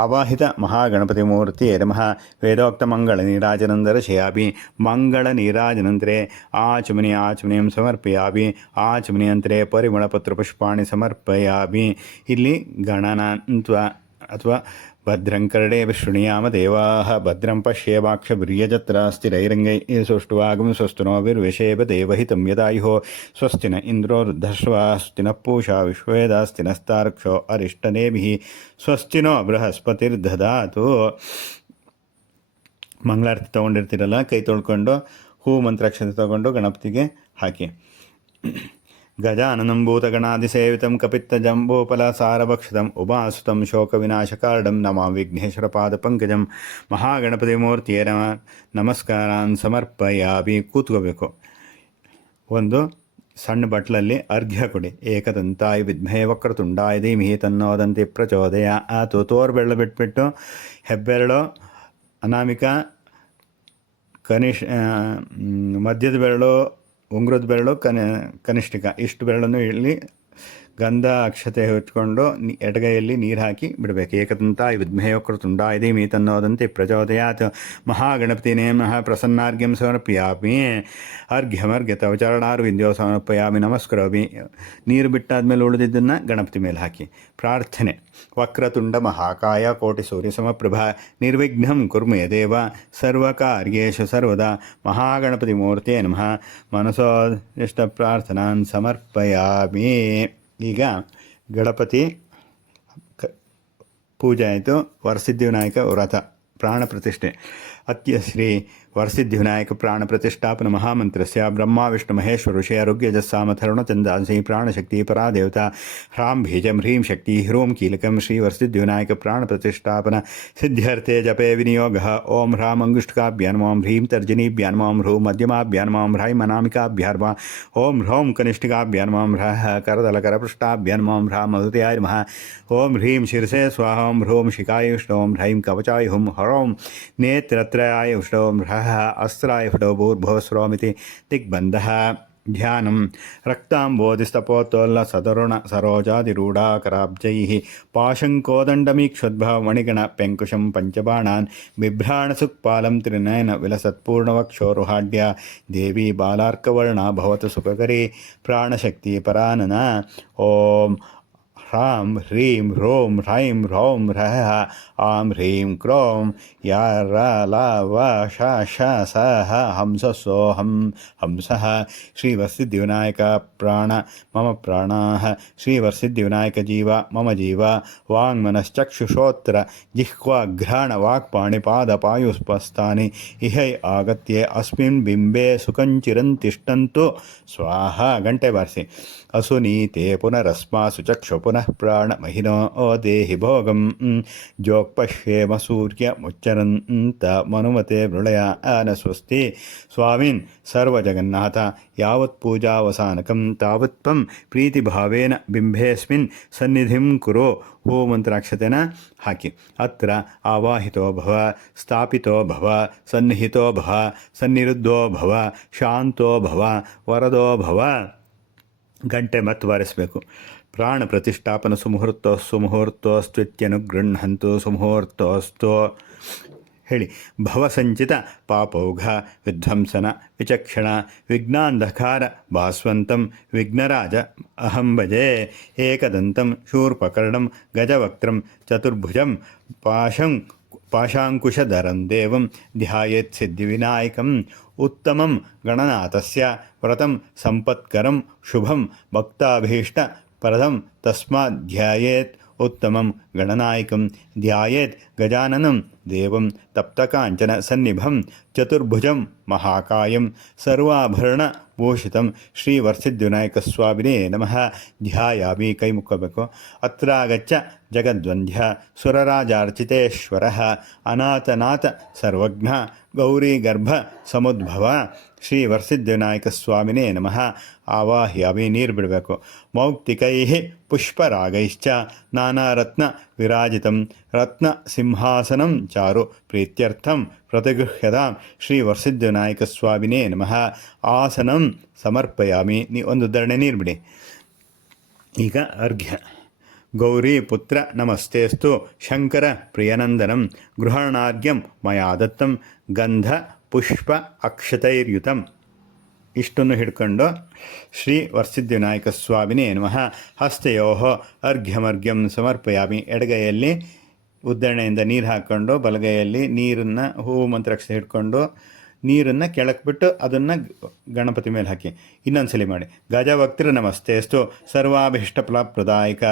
ಆವಾಹಿತ ಮಹಾಗಣಪತಿಮೂರ್ತಿಯೇ ನಮಃ ವೇದೋಕ್ತಮಂಗಳನೀರಾಜನಂ ದರ್ಶಯಾಮಿ ಮಂಗಳನೀರಾಜನಂತರೆ ಆಚಮನೀಂ ಸಮರ್ಪಯಾಮಿ ಆಚಮನೀಯಂತರೆ ಪರಿಮಳಪತ್ರಪುಷ್ಪಾಣಿ ಸಮರ್ಪಯಾಮಿ. ಇಲ್ಲಿ ಗಣನಾಂತ್ವ ಅಥವಾ ಭದ್ರಂ ಕರ್ಣೇ ಶೃಣುಯಾಮ ದೇವಾಃ ಭದ್ರಂ ಪಶ್ಯೇಮಾಕ್ಷಭಿರ್ಯಜತ್ರಾ ಸ್ಥಿರೈರಂಗೈಃ ಸುಷ್ಠುವಾಗಂ ಸ್ವಸ್ತು नो ವಿರ್ವಿಷೇವ ದೇವಹಿತಂ ಯದಾಯುಃ ಸ್ವಸ್ತಿ ನ ಇಂದ್ರೋ ವೃದ್ಧಶ್ವಾ ಸ್ವಸ್ತಿ ನಃ ಪೂಷಾ ವಿಶ್ವೇದಾಸ್ತಿ ನಸ್ತಾರ್ಕ್ಷೋ ಅರಿಷ್ಟನೇಮಿಃ ಸ್ವಸ್ತಿ ನೋ ಬೃಹಸ್ಪತಿರ್ದಧಾತು. ಮಂಗಳಾರತಿ ತೊಗೊಂಡಿರ್ತೀರಲ್ಲ, ಕೈ ತೊಳ್ಕೊಂಡು ಹೂ ಮಂತ್ರಾಕ್ಷತೆ ತೊಗೊಂಡು ಗಣಪತಿಗೆ ಹಾಕಿ. ಗಜಾನನಂ ಭೂತಗಣಾದಿಸೇವಿತಂ ಕಪಿತ್ತಜಂಬೂಫಲಸಾರಭಕ್ಷಿತಂ ಉಮಾಸುತಂ ಶೋಕವಿನಾಶಕಾರ್ಡಂ ನಮಾಮಿ ವಿಘ್ನೇಶ್ವರಪಾದಪಂಕಜಂ. ಮಹಾಗಣಪತಿಮೂರ್ತಿಯೇ ನಮಸ್ಕಾರಾನ್ ಸಮರ್ಪಯಾಮಿ. ಕೂತ್ಕೋಬೇಕು. ಒಂದು ಸಣ್ಣ ಬಟ್ಲಲ್ಲಿ ಅರ್ಘ್ಯ ಕೊಡಿ. ಏಕದಂತಾಯ ವಿದ್ಮಹೇ ವಕ್ರತುಂಡಾಯ ಧೀಮಹಿ ತನ್ನೋದಂತಿ ಪ್ರಚೋದಯಾತ್. ತೋರ್ಬೆರಳು ಬಿಟ್ಬಿಟ್ಟು ಹೆಬ್ಬೆರಳು, ಅನಾಮಿಕ, ಮಧ್ಯದ ಬೆರಳು, ಉಂಗುರದ ಬೆರಳು, ಕನಿಷ್ಠಿಕ ಇಷ್ಟು ಬೆರಳನ್ನು ಇಲ್ಲಿ ಗಂಧ ಅಕ್ಷತೆ ಹಚ್ಕೊಂಡು ಎಡಗೈಯಲ್ಲಿ ನೀರು ಹಾಕಿ ಬಿಡಬೇಕು. ಏಕದಂತಾಯ ವಿದ್ಮಹೇ ವಕ್ರತುಂಡಾಯ ಧೀಮಹಿ ತನ್ನೋದಂತಿ ಪ್ರಚೋದಯಾತ್. ಮಹಾಗಣಪತಿ ನೇಮಃ ಪ್ರಸನ್ನಾರ್ಘ್ಯಂ ಸಮರ್ಪಯಾಮಿ. ಅರ್ಘ್ಯಮರ್ಘ್ಯ ತವ ಚರಣಾರವಿಂದ್ಯೋ ಸಮರ್ಪಯಾಮಿ ನಮಸ್ಕರೋಮಿ. ನೀರು ಬಿಟ್ಟಾದ್ಮೇಲೆ ಉಳಿದಿದ್ದನ್ನು ಗಣಪತಿ ಮೇಲೆ ಹಾಕಿ. ಪ್ರಾರ್ಥನೆ. ವಕ್ರತುಂಡ ಮಹಾಕಾಯ ಕೋಟಿ ಸೂರ್ಯ ಸಮಪ್ರಭಾ ನಿರ್ವಿಘ್ನಂ ಕುರ್ಮೇ ದೇವ ಸರ್ವಕಾರ್ಯೇಷು ಸರ್ವದಾ. ಮಹಾಗಣಪತಿ ಮೂರ್ತಿಯೇ ನಮಃ. ಮನಸೋ ಇಷ್ಟ ಪ್ರಾರ್ಥನಾನ್ ಸಮರ್ಪಯಾಮಿ. ಈಗ ಗಣಪತಿ ಪೂಜೆ ಆಯಿತು. ವರಸಿದ್ಧಿವಿನಾಯಕ ವ್ರತ ಪ್ರಾಣ ಪ್ರತಿಷ್ಠೆ. ಅತ್ಯಶ್ರೀ ವರಸಿದ್ಧಿವಿನಾಯಕ ಪ್ರಾಣ ಪ್ರತಿಷ್ಠಾಪನ ಮಹಾಮಂತ್ರಸ್ಯ ಬ್ರಹ್ಮ ವಿಷ್ಣು ಮಹೇಶ್ವರ ಋಷಿ ಆರೋಗ್ಯಜಸ್ಸಾಮಥರುಣಚಂದಾಂಸಿ ಪ್ರಾಣಶಕ್ತಿ ಪರಾದೇವತಾ ಹ್ರಾಂ ಬೀಜಂ ಹ್ರೀಂ ಶಕ್ತಿ ಹ್ರೂಂ ಕೀಲಕಂ ಶ್ರೀ ವರಸಿದ್ಧಿವಿನಾಯಕ ಪ್ರಾಣ ಪ್ರತಿಷ್ಠಾಪನ ಸಿದ್ಧ್ಯರ್ಥೆ ಜಪೆ ವಿನಿಯೋಗ. ಓಂ ಹ್ರಾಂ ಅಂಗುಷ್ಠಕಾಭ್ಯಾನ್ ಓಂ ಹ್ರೀಂ ತರ್ಜನೀಭ್ಯಾನ್ ಓಂ ಹ್ರೂ ಮಧ್ಯಮಾಭ್ಯಾನ್ ಓಂ ಹ್ರೈಂ ಅನಾಮಿಕಾಭ್ಯಾರ್ಮ ಓಂ ಹ್ರೌಂ ಕನಿಷ್ಠಿಕಾಭ್ಯಾನ್ ಓಂ ಹ್ರಃ ಕರದಲ ಕರಪೃಷ್ಠಾಭ್ಯಾನ್ ಓಂ ಹ್ರಾಂ ಮಧುತಯಾಯ ನಮಃ. ಓಂ ಹ್ರೀಂ ಶಿರಸೆ ಸ್ವಾಹ ಓಂ ಹ್ರೂಂ ಶಿಖಾಯ ವಿಷ್ಣು ಓಂ ಹ್ರೈಂ ಕವಚಾಯ ಹುಂ ಹರೌಂ ನೇತ್ರತ್ರಯಾಯ ವಿಷ್ಣು ಓಂ ಹ್ರಃ ಅಸ್ತ್ರಾಯ ಫಟೋ ಭೂರ್ಭುವಸ್ರೋಮಿತಿ ದಿಗ್ಬಂಧಃ. ಧ್ಯಾನಂ. ರಕ್ತಾಂಬೋಧಿಸ್ತಪೋತ್ತೋಲ್ಲ ಸದರುಣ ಸರೋಜಾದಿರೂಢಾಕರಾಬ್ಜೈಃ ಪಾಶಂಕೋದಂಡಮೀಕ್ಷುದ್ಭವಮಣಿಗಣ ಪೆಂಕುಶಂ ಪಂಚಬಾಣಾನ್ ಬಿಭ್ರಾಣಸುಕ್ಪಾಲಂ ತ್ರಿನಯನ ವಿಲಸತ್ಪೂರ್ಣವಕ್ಷೋರುಹಾಢ್ಯ ದೇವಿ ಬಾಲಾರ್ಕವರ್ಣ ಭವತು ಸುಖಕರಿ ಪ್ರಾಣಶಕ್ತಿ ಪರಾನನ. ಓಂ ಹ್ರಾಂ ಹ್ರೀಂ ಹ್ರೂಂ ಹ್ರೈಂ ಹ್ರೌಂ ಹ್ರಃ ಆಂ ಹ್ರೀಂ ಕ್ರೌಂ ಯಾರಲಾವ ಶ ಶ ಸಹ ಹಂಸಸೋಹಂ ಹಂಸಃ. ಶ್ರೀವರಸಿದ್ಧಿವಿನಾಯಕ ಪ್ರಾಣ ಮಮ ಪ್ರಾಣಾಃ. ಶ್ರೀವರಸಿದ್ಧಿವಿನಾಯಕ ಜೀವ ಮಮ ಜೀವ. ವಾಂಗ್ಮನಶ್ಚಕ್ಷುಷೋತ್ರ ಜಿಹ್ವಾಘ್ರಾಣ ವಾಕ್ಪಾಣಿಪಾದಪಾಯುಸ್ಪಸ್ಥಾನಿ ಇಹೈ ಆಗತ್ಯೆ ಅಸ್ಮಿನ್ ಬಿಂಬೆ ಸುಖಂಚಿರಂತಿಷ್ಟಂತು ಸ್ವಾಹ. ಗಂಟೆ ಬಾರಿಸಿ. ಅಸುನೀತೆ ಪುನರಸ್ಮಾಸು ಚಕ್ಷು ಪುನಃ ಮನಃ ಪ್ರಾಣ ಮಹಿನೋ ದೇಹಿ ಭೋಗಂ ಜೋಕ್ಪಶ್ಯೇಮ ಸೂರ್ಯ ಮುಚ್ಚರಂತ ಮನುಮತೆ ಮೃಳಯ ನ ಸ್ವಸ್ತಿ. ಸ್ವಾಮಿನ್ ಸರ್ವಜಗನ್ನಾಥ ಯಾವತ್ ಪೂಜಾವಸಾನಕಂ ತಾವತ್ ತ್ವಂ ಪ್ರೀತಿಭಾವೇನ ಬಿಂಬೇಸ್ಮಿನ್ ಸನ್ನಿಧಿಂ ಕುರು. ಹೋ ಮಂತ್ರಾಕ್ಷತೆನ ಹಾಕಿ ಅತ್ರ ಆವಾಹಿತೋ ಭವ, ಸ್ಥಾಪಿತೋ ಭವ, ಸನ್ನಿಹಿತೋ ಭವ, ಸನ್ನಿರುದ್ಧೋ ಭವ, ಶಾಂತೋ ಭವ, ವರದೋ ಭವ. ಗಂಟೆ ಮತ್ತು ಬಾರಿಸಬೇಕು. ಪ್ರಾಣ ಪ್ರತಿಷ್ಠಾಪನ ಸುಮುಹೂರ್ತೋಸ್ತ್ವಿತ್ಯನುಗೃಹಂತು ಸುಮುಹೂರ್ತೋಸ್ತು ಹೇಳಿ. ಭವಸಂಚಿತ ಪಾಪೌಘ ವಿಧ್ವಂಸನ ವಿಚಕ್ಷಣ ವಿಘ್ನಾಂಧಕಾರ ಭಾಸ್ವಂತಂ ವಿಘ್ನರಾಜ ಅಹಂ ಭಜೆ. ಏಕದಂತಂ ಶೂರ್ಪಕರ್ಣಂ ಗಜವಕ್ತ್ರಂ ಚತುರ್ಭುಜಂ ಪಾಶಾಂಕುಶಧರಂ ದೇವಂ ಧ್ಯಾಯೇತ್ ಸಿದ್ಧಿವಿನಾಯಕಂ. ಉತ್ತಮಂ ಗಣನಾಥಸ್ಯ ವ್ರತಂ ಸಂಪತ್ಕರಂ ಶುಭಂ ಭಕ್ತಾಭೀಷ್ಟ ಪರದಂ ತಸ್ಮಾತ್ ಧ್ಯಾಯೇತ್. ಉತ್ತಮಂ ಗಣನಾಯಕಂ ಧ್ಯಾಯೇತ್ ಗಜಾನನಂ ದೇವಂ ತಪ್ತಕಾಂಚನ ಸನ್ನಿಭಂ ಚತುರ್ಭುಜಂ ಮಹಾಕಾಯಂ ಸರ್ವಾಭರಣ ಭೂಷಿತಂ ಶ್ರೀ ವರ್ಸಿದ್ವಿನಾಯಕ ಸ್ವಾಮಿನೇ ನಮಃ. ಧ್ಯಾಯಾಮಿ. ಕೈ ಮುಕ್ಕಬೇಕು. ಅತ್ರಾಗಚ್ಚ ಜಗದ್ವಂದ್ಯ ಸುರರಾಜಾರ್ಚಿತೇಶ್ವರ ಅನಾಥನಾಥ ಸರ್ವಜ್ಞ ಗೌರೀಗರ್ಭ ಸಮುದ್ಭವ ಶ್ರೀ ವರ್ಸಿದ್ವಿನಾಯಕ ಸ್ವಾಮಿನೇ ನಮಃ. ಆವಾಹ್ಯಾಮಿ. ನೀರು ಬಿಡಬೇಕು. ಮೌಕ್ತಿಕೈ ಪುಷ್ಪರಾಗೈಶ್ಚ ನಾನಾರತ್ನ ವಿರಾಜಿತಂ ರತ್ನ ಸಿಂಹಾಸನಂ ಚಾರು ಪ್ರೀತ್ಯರ್ಥಂ ಪ್ರತಿಗೃಹ್ಯತಾಂ ಶ್ರೀ ವರ್ಸಿದ್ವಿನಾಯಕ ಸ್ವಾಮಿನೇ ನಮಃ. ಆಸನಂ ಸಮರ್ಪಯಾಮಿ. ಒಂದು ಧರಣೆ ನೀರು ಬಿಡಿ. ಈಗ ಅರ್ಘ್ಯ. ಗೌರಿ ಪುತ್ರ ನಮಸ್ತೇಸ್ತು ಶಂಕರ ಪ್ರಿಯನಂದನಂ ಗೃಹಣಾರ್ಘ್ಯಂ ಮಯಾ ದತ್ತಂ ಗಂಧ ಪುಷ್ಪ ಅಕ್ಷತೈರ್ಯುತಂ. ಇಷ್ಟನ್ನು ಹಿಡ್ಕೊಂಡು ಶ್ರೀ ವರ್ಸಿದ್ವಿನಾಯಕ ಸ್ವಾಮಿನೇ ನಮಃ. ಹಸ್ತಯೋ ಅರ್ಘ್ಯಮರ್ಘ್ಯಂ ಸಮರ್ಪಯಾಮಿ. ಎಡಗೈಯಲ್ಲಿ ಉದ್ದರಣೆಯಿಂದ ನೀರು ಹಾಕ್ಕೊಂಡು ಬಲಗೈಯಲ್ಲಿ ನೀರನ್ನು ಹೂವು ಮಂತ್ರಾಕ್ಷತೆ ಹಿಡ್ಕೊಂಡು ನೀರನ್ನು ಕೆಳಕ್ಕೆ ಬಿಟ್ಟು ಅದನ್ನು ಗಣಪತಿ ಮೇಲೆ ಹಾಕಿ. ಇನ್ನೊಂದ್ಸಲಿ ಮಾಡಿ. ಗಜವಕ್ತ್ರ ನಮಸ್ತೇಸ್ತು ಸರ್ವಾಭೀಷ್ಟಫಲಪ್ರದಾಯಕ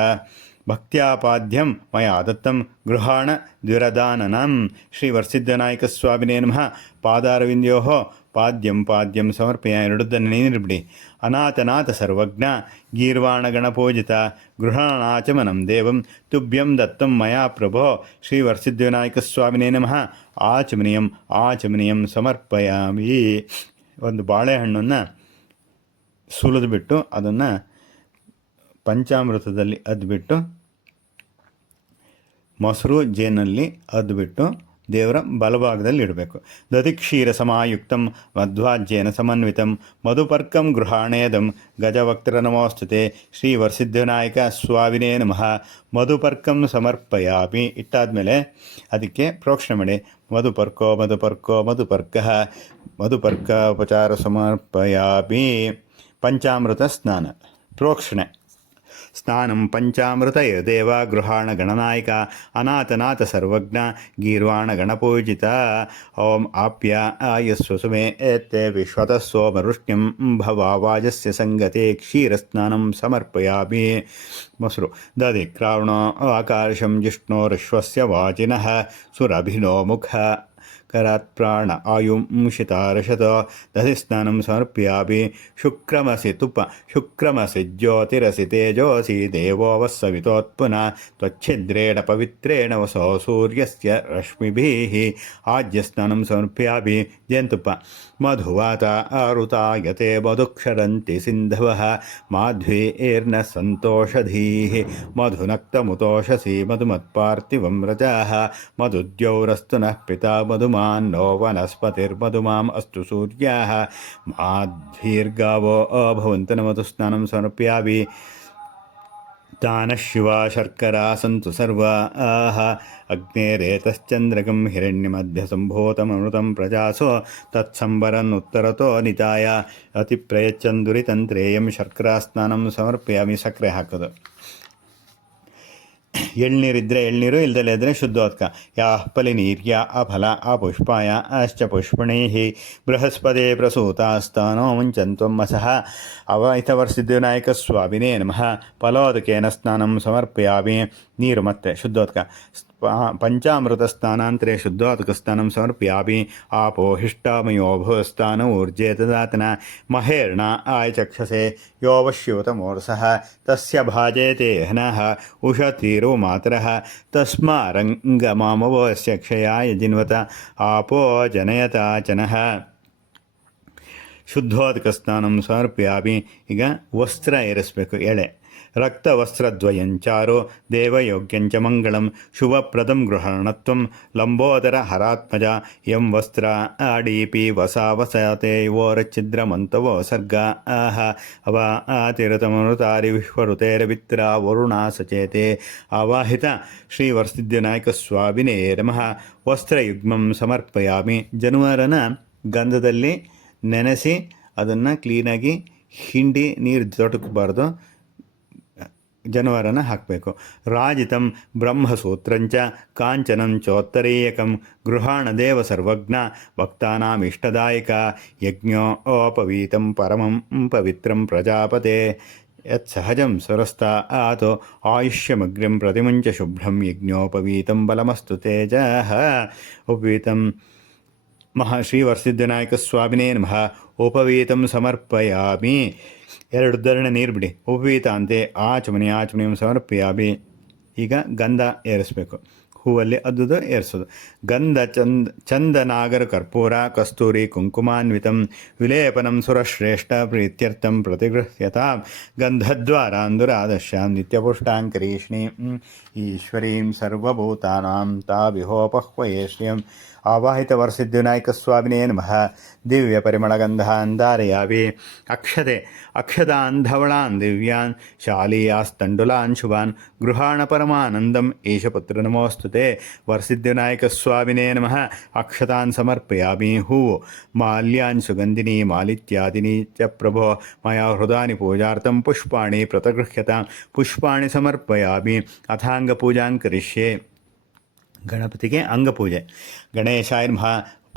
ಭಕ್ತ್ಯಾಪಾದ್ಯಂ ಮಯಾ ದತ್ತಂ ಗೃಹಾಣ ದ್ವಿರದಾನನಂ ಶ್ರೀ ವರ್ಸಿದ್ವಿನಾಯಕ ಸ್ವಾಮಿನೇ ನಮಃ. ಪಾದಾರವಿಂದ್ಯೋ ಪಾದ್ಯಂ ಸಮರ್ಪಯ. ಎರಡುದನ್ನು ನೀರ್ಬಿಡಿ. ಅನಾಥನಾಥ ಸರ್ವಜ್ಞ ಗೀರ್ವಾಣ ಗಣಪೂಜಿತ ಗೃಹಾಣಾಚಮನಂ ದೇವಂ ತುಭ್ಯಂ ದತ್ತಂ ಮಯಾ ಪ್ರಭೋ ಶ್ರೀ ವರ್ಸಿದ್ವಿನಾಯಕ ಸ್ವಾಮಿನೇ ನಮಃ. ಆಚಮನೀಯಂ ಸಮರ್ಪಯಾಮಿ. ಒಂದು ಬಾಳೆಹಣ್ಣನ್ನು ಸುಲಿದು ಬಿಟ್ಟು ಅದನ್ನು ಪಂಚಾಮೃತದಲ್ಲಿ ಅದ್ಬಿಟ್ಟು ಮೊಸರು ಜೇನಲ್ಲಿ ಅದ್ಬಿಟ್ಟು ದೇವರ ಬಲಭಾಗದಲ್ಲಿ ಇಡಬೇಕು. ದಧಿಕ್ಷೀರ ಸಮಾಯುಕ್ತಂ ಮಧ್ವಾಜ್ಯೇನ ಸಮನ್ವಿತಂ ಮಧುಪರ್ಕಂ ಗೃಹಾಣೇದಂ ಗಜವಕ್ತ್ರ ನಮೋಸ್ತುತೆ ಶ್ರೀ ವರ್ಸಿದ್ವಿನಾಯಕ ಸ್ವಾಮಿನೇ ನಮಃ. ಮಧುಪರ್ಕಂ ಸಮರ್ಪಯಾಮಿ. ಇಟ್ಟಾದಮೇಲೆ ಅದಕ್ಕೆ ಪ್ರೋಕ್ಷಣೆ ಮಾಡಿ. ಮಧುಪರ್ಕೋ ಮಧುಪರ್ಕ ಉಪಚಾರ ಸಮರ್ಪಯಾಮಿ. ಪಂಚಾಮೃತ ಸ್ನಾನ. ಪ್ರೋಕ್ಷಣೆ. ಸ್ನಾನಂ ಪಂಚಾಮೃತೈರ್ದೇವ ಗೃಹಾಣ ಗಣನಾಯಕ ಅನಾಥನಾಥ ಸರ್ವಜ್ಞ ಗೀರ್ವಾಣ ಗಣಪೂಜಿತ. ಓಂ ಆಪ್ಯಾಯಸ್ವ ಸುಮೇ ಏತೆ ವಿಶ್ವತಃ ಸೋಮರುಷ್ಣ್ಯಂ ಭವಾವಾಜಸ್ಯ ಸಂಗತೆ ಕ್ಷೀರಸ್ನಾನಂ ಸಮರ್ಪಯಾಮಿ. ಮೊಸರು. ದಧಿಕ್ರಾವಣೋ ಆಕಾಶಂ ಜಿಷ್ಣೋರಿಶ್ವಸ್ಯ ವಾಚಿನಃ ಸುರಭಿನೋ ಮುಖ ಕರಾತ್ ಪ್ರಾಣ ಆಯುಂಶಿತಾರಶತ ದಧಿಸ್ನಾನಂ ಸಮರ್ಪ್ಯಾಮಿ. ಶುಕ್ರಮಸಿ ತುಪ ಶುಕ್ರಮಸಿ ಜ್ಯೋತಿರಸಿ ತೇಜೋಸಿ ದೇವೋ ವಸ್ಸವಿತೋತ್ಪುನಃ ತ್ವಚ್ಛಿದ್ರೇಣ ಪವಿತ್ರೇಣ ವಸೋ ಸೂರ್ಯಸ್ಯ ರಶ್ಮಿಭಿಃ. ಆಜ್ಯಸ್ನಾನಂ ಸಮರ್ಪ್ಯಾಮಿ. ಜೇನುತುಪ್ಪ. ಮಧುವಾತ ಆರುತಾಯತೆ ಮಧುಕ್ಷರಂತಿ ಸಿಂಧವಃ ಮಾಧ್ವೀರ್ನ ಸಂತೋಷಧೀಃ ಮಧುನಕ್ತಮುತೋಷಸಿ ಮಧುಮತ್ಪಾರ್ಥಿವಂ ರಜಾಃ ಮಧುದ್ಯೌರಸ್ತು ನಃ ಪಿತಾ ಮಧುಮಾನ್ನೋ ವನಸ್ಪತಿರ್ಮಧುಮಾಂ ಅಸ್ತು ಸೂರ್ಯಾಃ ಮಾಧ್ವೀರ್ಗಾವೋ ಭವಂತು ನಮತು. ಸ್ನಾನಂ ಸಮರ್ಪ್ಯಾಮಿ. ತಾನಃ ಶಿವಾ ಶರ್ಕರಾ ಸಂತು ಸರ್ವಾಃ ಅಗ್ನೇರೇತಶ್ಚಂದ್ರಕಂ ಹಿರಣ್ಯಮಧ್ಯಸಂಭೂತಮೃತಂ ಪ್ರಜಾಸೋ ತತ್ಸಂಬರನ್ನುತ್ತರತೋ ನಿತಾಯ ಅತಿಪ್ರಯಚ್ಚಂದುರಿತಂತ್ರೇಯಂ. ಶರ್ಕರಾ ಸ್ನಾನಂ ಸಮರ್ಪ್ಯಾಮಿ. ಸಕ್ಕರೆ ಹಾಕೋದು. ಎಳ್ನೀರಿದ್ದರೆ ಎಳ್ನೀರು, ಇಲ್ದಲೇ ಇದ್ದರೆ ಶುದ್ಧೋದಕ. ಯಾ ಫಲಿನೀರ್ಯ ಅಫಲ ಅಪುಷ್ಪಾಯ ಅಶ್ಚ ಪುಷ್ಪಣೈ ಬೃಹಸ್ಪತಿ ಪ್ರಸೂತಾಸ್ತಾನೋ ಮುಂಚಂತ್ವಂ ಮಸಃ. ಅವೈತವರ್ಸಿದ್ವಿನಾಯಕ ಸ್ವಾಮಿನೇ ನಮಃ. ಫಲೋದಕೇನ ಸ್ನಾನಂ ಸಮರ್ಪಯಾಮಿ. ನೀರು ಮತ್ತೆ ಶುದ್ಧೋದಕ. पञ्चामृतस्नानान्तरे शुद्धोदकस्नानं समर्पयामि। आपोहिष्टामयो भुवस्तान ऊर्जे ददातन महेर्ण आयचक्षसे यो वश्योतमोर्सः तस्य भाजेते हनः उषतीरो मातरः तस्मारङ्गमामवस्य क्षयाय जिन्वत आपो जनयता चनः। ಶುದ್ಧೋದಕ ಸ್ನಾನಂ ಸಮರ್ಪ್ಯಾಮಿ. ಈಗ ವಸ್ತ್ರ ಏರಿಸಬೇಕು. ಎಳೆ ರಕ್ತವಸ್ತ್ರದ್ವಯಂಚಾರೋ ದೇವಯೋಗ್ಯಂಚ ಮಂಗಳಂ ಶುಭಪ್ರದಂ ಗೃಹಣತ್ವಂ ಲಂಬೋದರ ಹರಾತ್ಮಜ ಯಂ ವಸ್ತ್ರ ಆಡೀಪಿ ವಸಾವಸತೆ ವೋರಚ್ಛಿದ್ರಮಂತವೋ ಸರ್ಗ ಆಹ ಅವ ಆತಿರತಮನುತಾರಿ ವಿಶ್ವಋತೇರವಿತ್ರ ವರುಣಾ ಸಚೇತೆ ಆವಾಹಿತ ಶ್ರೀ ವರಸಿದ್ಧಿವಿನಾಯಕ ಸ್ವಾಮಿನೇ ನಮಃ. ವಸ್ತ್ರಯುಗ್ಮಂ ಸಮರ್ಪಯಾಮಿ. ಜಾನುವಾರನ ಗಂಧದಲ್ಲಿ ನೆನೆಸಿ ಅದನ್ನು ಕ್ಲೀನಾಗಿ ಹಿಂಡಿ ನೀರು ತೊಟಕಬಾರ್ದು, ಜಾನುವಾರನ ಹಾಕಬೇಕು. ರಾಜಿತಂ ಬ್ರಹ್ಮಸೂತ್ರಂಚ ಕಾಂಚನಂ ಚೋತ್ತರೀಯಕಂ ಗೃಹಾಣದೇವ ಸರ್ವಜ್ಞ ಭಕ್ತಾನಾಂ ಇಷ್ಟದಾಯಕ ಯಜ್ಞೋಪವೀತಂ ಪರಮಂ ಪವಿತ್ರಂ ಪ್ರಜಾಪತೆ ಯತ್ ಸಹಜಂ ಸ್ವರಸ್ತಾ ಆತೋ ಆಯುಷ್ಯಮಗ್ರ್ಯಂ ಪ್ರತಿಮುಂಚ ಶುಭ್ರಂ ಯಜ್ಞೋಪವೀತಂ ಬಲಮಸ್ತು ತೇಜಃ. ಉಪವೀತಂ ಶ್ರೀ ವರಸಿದ್ಧಿವಿನಾಯಕ ಸ್ವಾಮಿನೇ ನಮಃ. ಉಪವೀತಂ ಸಮರ್ಪಯಾಮಿ. 2 ಧರಣೆ ನೀರು ಬಿಡಿ. ಉಪವೀತ ಅಂತೆ ಆಚಮನಿ ಸಮರ್ಪಯಾಮಿ. ಈಗ ಗಂಧ ಏರಿಸಬೇಕು. ಹೂವಲ್ಲಿ ಅದ್ದುದು ಏರಿಸೋದು. ಗಂಧ ಚಂದನಾಗರ ಕರ್ಪೂರ ಕಸ್ತೂರಿ ಕುಂಕುಮಾನ್ವಿತಂ ವಿಲೇಪನಂ ಸುರಶ್ರೇಷ್ಠ ಪ್ರೀತ್ಯರ್ಥಂ ಪ್ರತಿಗೃಹ್ಯತಾಂ ಗಂಧದ್ವಾರಾಂದುರಾದಶ್ಯಾಂ ನಿತ್ಯಪುಷ್ಟಾಂಕರೀಷ್ಣೀಂ ಈಶ್ವರೀಂ ಸರ್ವಭೂತಾನಾಂ ತಾವಿಹೋಪಹ್ವಯೇ ಶ್ರಿಯಂ. ಆವಾಹಿತ ವರಸಿದ್ಧಿವಿನಾಯಕ ಸ್ವಾಮಿನೇ ನಮಃ. ದಿವ್ಯ ಪರಿಮಳಗಂಧಾನ್ ಧಾರಯಾಮಿ. ಅಕ್ಷತಾನ್ ಧವಳಾನ್ ದಿವ್ಯಾನ್ ಶಾಲೀಯಾಸ್ತಂಡುಲಾನ್ ಶುಭಾನ್ ಗೃಹಾಣ ಪರಮಾನಂದಂ ಈಶಪುತ್ರ ನಮೋಸ್ತುತೆ. ವರಸಿದ್ಧಿವಿನಾಯಕ ಸ್ವಾಮಿನೇ ನಮಃ. ಅಕ್ಷತಾನ್ ಸಮರ್ಪಯಾಮಿ. ಹೂವು ಮಾಲ್ಯಾನ್ ಸುಗಂಧಿನಿ ಮಾಲಿತ್ಯಾದಿನಿ ಚ ಪ್ರಭೋ ಮಯಾ ಹೃದಾನಿ ಪೂಜಾರ್ಥಂ ಪುಷ್ಪಾಣಿ ಪ್ರತಗೃಹ್ಯತಾಂ ಪುಷ್ಪಾಣಿ ಸಮರ್ಪಯಾಮಿ. ಅಥಾಂಗಪೂಜಾಂ ಕರಿಷ್ಯೆ. ಗಣಪತಿಗೆ ಅಂಗಪೂಜೆ. ಗಣೇಶಾಯ ನಮಃ.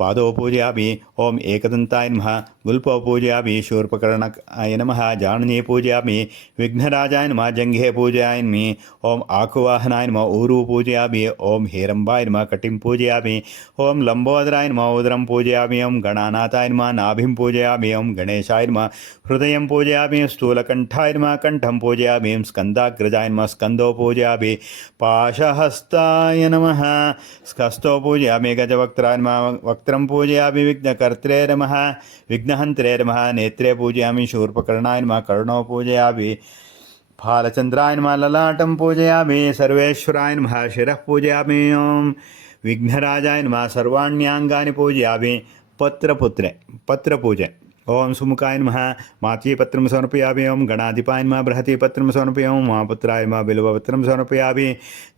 ಪಾದೋ ಪೂಜಯಾಮಿ. ಓಂ ಏಕದಂತಾಯ ನಮಃ. ಗುಲ್ಪೋ ಪೂಜಯಾಮಿ. ಶೂರ್ಪಕರ್ಣಾಯ ನಮಃ. ಜಾಣನೇ ಪೂಜಯಾಮಿ. ವಿಘ್ನರಾಜಾಯ ನಮಃ. ಜಂಘೆ ಪೂಜಯಾಮಿ. ಓಂ ಆಕುವಾಹನಾಯ ನಮಃ. ಊರು ಪೂಜಯಾಮಿ. ಓಂ ಹೇರಂಬಾಯ ನಮಃ. ಕಟಿಂ ಪೂಜಯಾಮಿ. ಓಂ ಲಂಬೋದರಾಯ ನಮಃ. ಉದರಂ ಪೂಜಯಾಮಿ. ಓಂ ಗಣಾನಾಥಾಯ ನಮಃ. ನಾಭಿಂ ಪೂಜಯಾಮಿ. ಓಂ ಗಣೇಶಾಯ ನಮಃ. ಹೃದಯಂ ಪೂಜಯಾಮಿ. ಸ್ಥೂಲಕಂಠಾಯ ನಮಃ. ಕಂಠಂ ಪೂಜಯಾಮಿ. ಸ್ಕಂದಾಗ್ರಜಾಯ ನಮಃ. ಸ್ಕಂದೋ ಪೂಜಯಾಮಿ. ಪಾಶಹಸ್ತಾಯ ನಮಃ. ಹಸ್ತೋ ಪೂಜಯಾಮಿ. ಗಜವಕ್ತ್ರಾಯ ನಮಃ. ವಕ್ತ್ರಂ ಪೂಜಯಾಮಿ. ವಿಘ್ನಕರ್ತ್ರೇ ನಮಃ. ವಿಘ್ನಹಂತ್ರೇ ನಮಃ. ನೇತ್ರೇ ಪೂಜಯಾಮಿ. ಶೂರ್ಪಕರ್ಣಾಯ ನಮಃ. ಕರ್ಣೋ ಪೂಜಯಾಮಿ. ಫಾಲಚಂದ್ರಾಯ ನಮಃ. ಲಲಾಟಂ ಪೂಜಯಾಮಿ. ಸರ್ವೇಶ್ವರಾಯ ನಮಃ. ಶಿರಃ ಪೂಜಯಾಮಿ. ಓಂ ವಿಘ್ನರಾಜಾಯ ನಮಃ. ಸರ್ವಾಣ್ಯಾಂಗಾನಿ ಪೂಜಯಾಮಿ. ಪತ್ರಪೂಜೆ. ಓಂ ಸುಮುಖಾಯ ನಮಃ. ಮಾತೀಪತ್ರಂ ಸಮರ್ಪಯಾಮಿ. ಓಂ ಗಣಾಧಿಪಾಯ ನಮಃ. ಬೃಹತೀಪತ್ರಂ ಸಮರ್ಪಯಾಮಿ. ಓಂ ಮಹಾಪುತ್ರಾಯ ನಮಃ. ಬಿಲ್ವಪತ್ರಂ ಸಮರ್ಪಯಾಮಿ.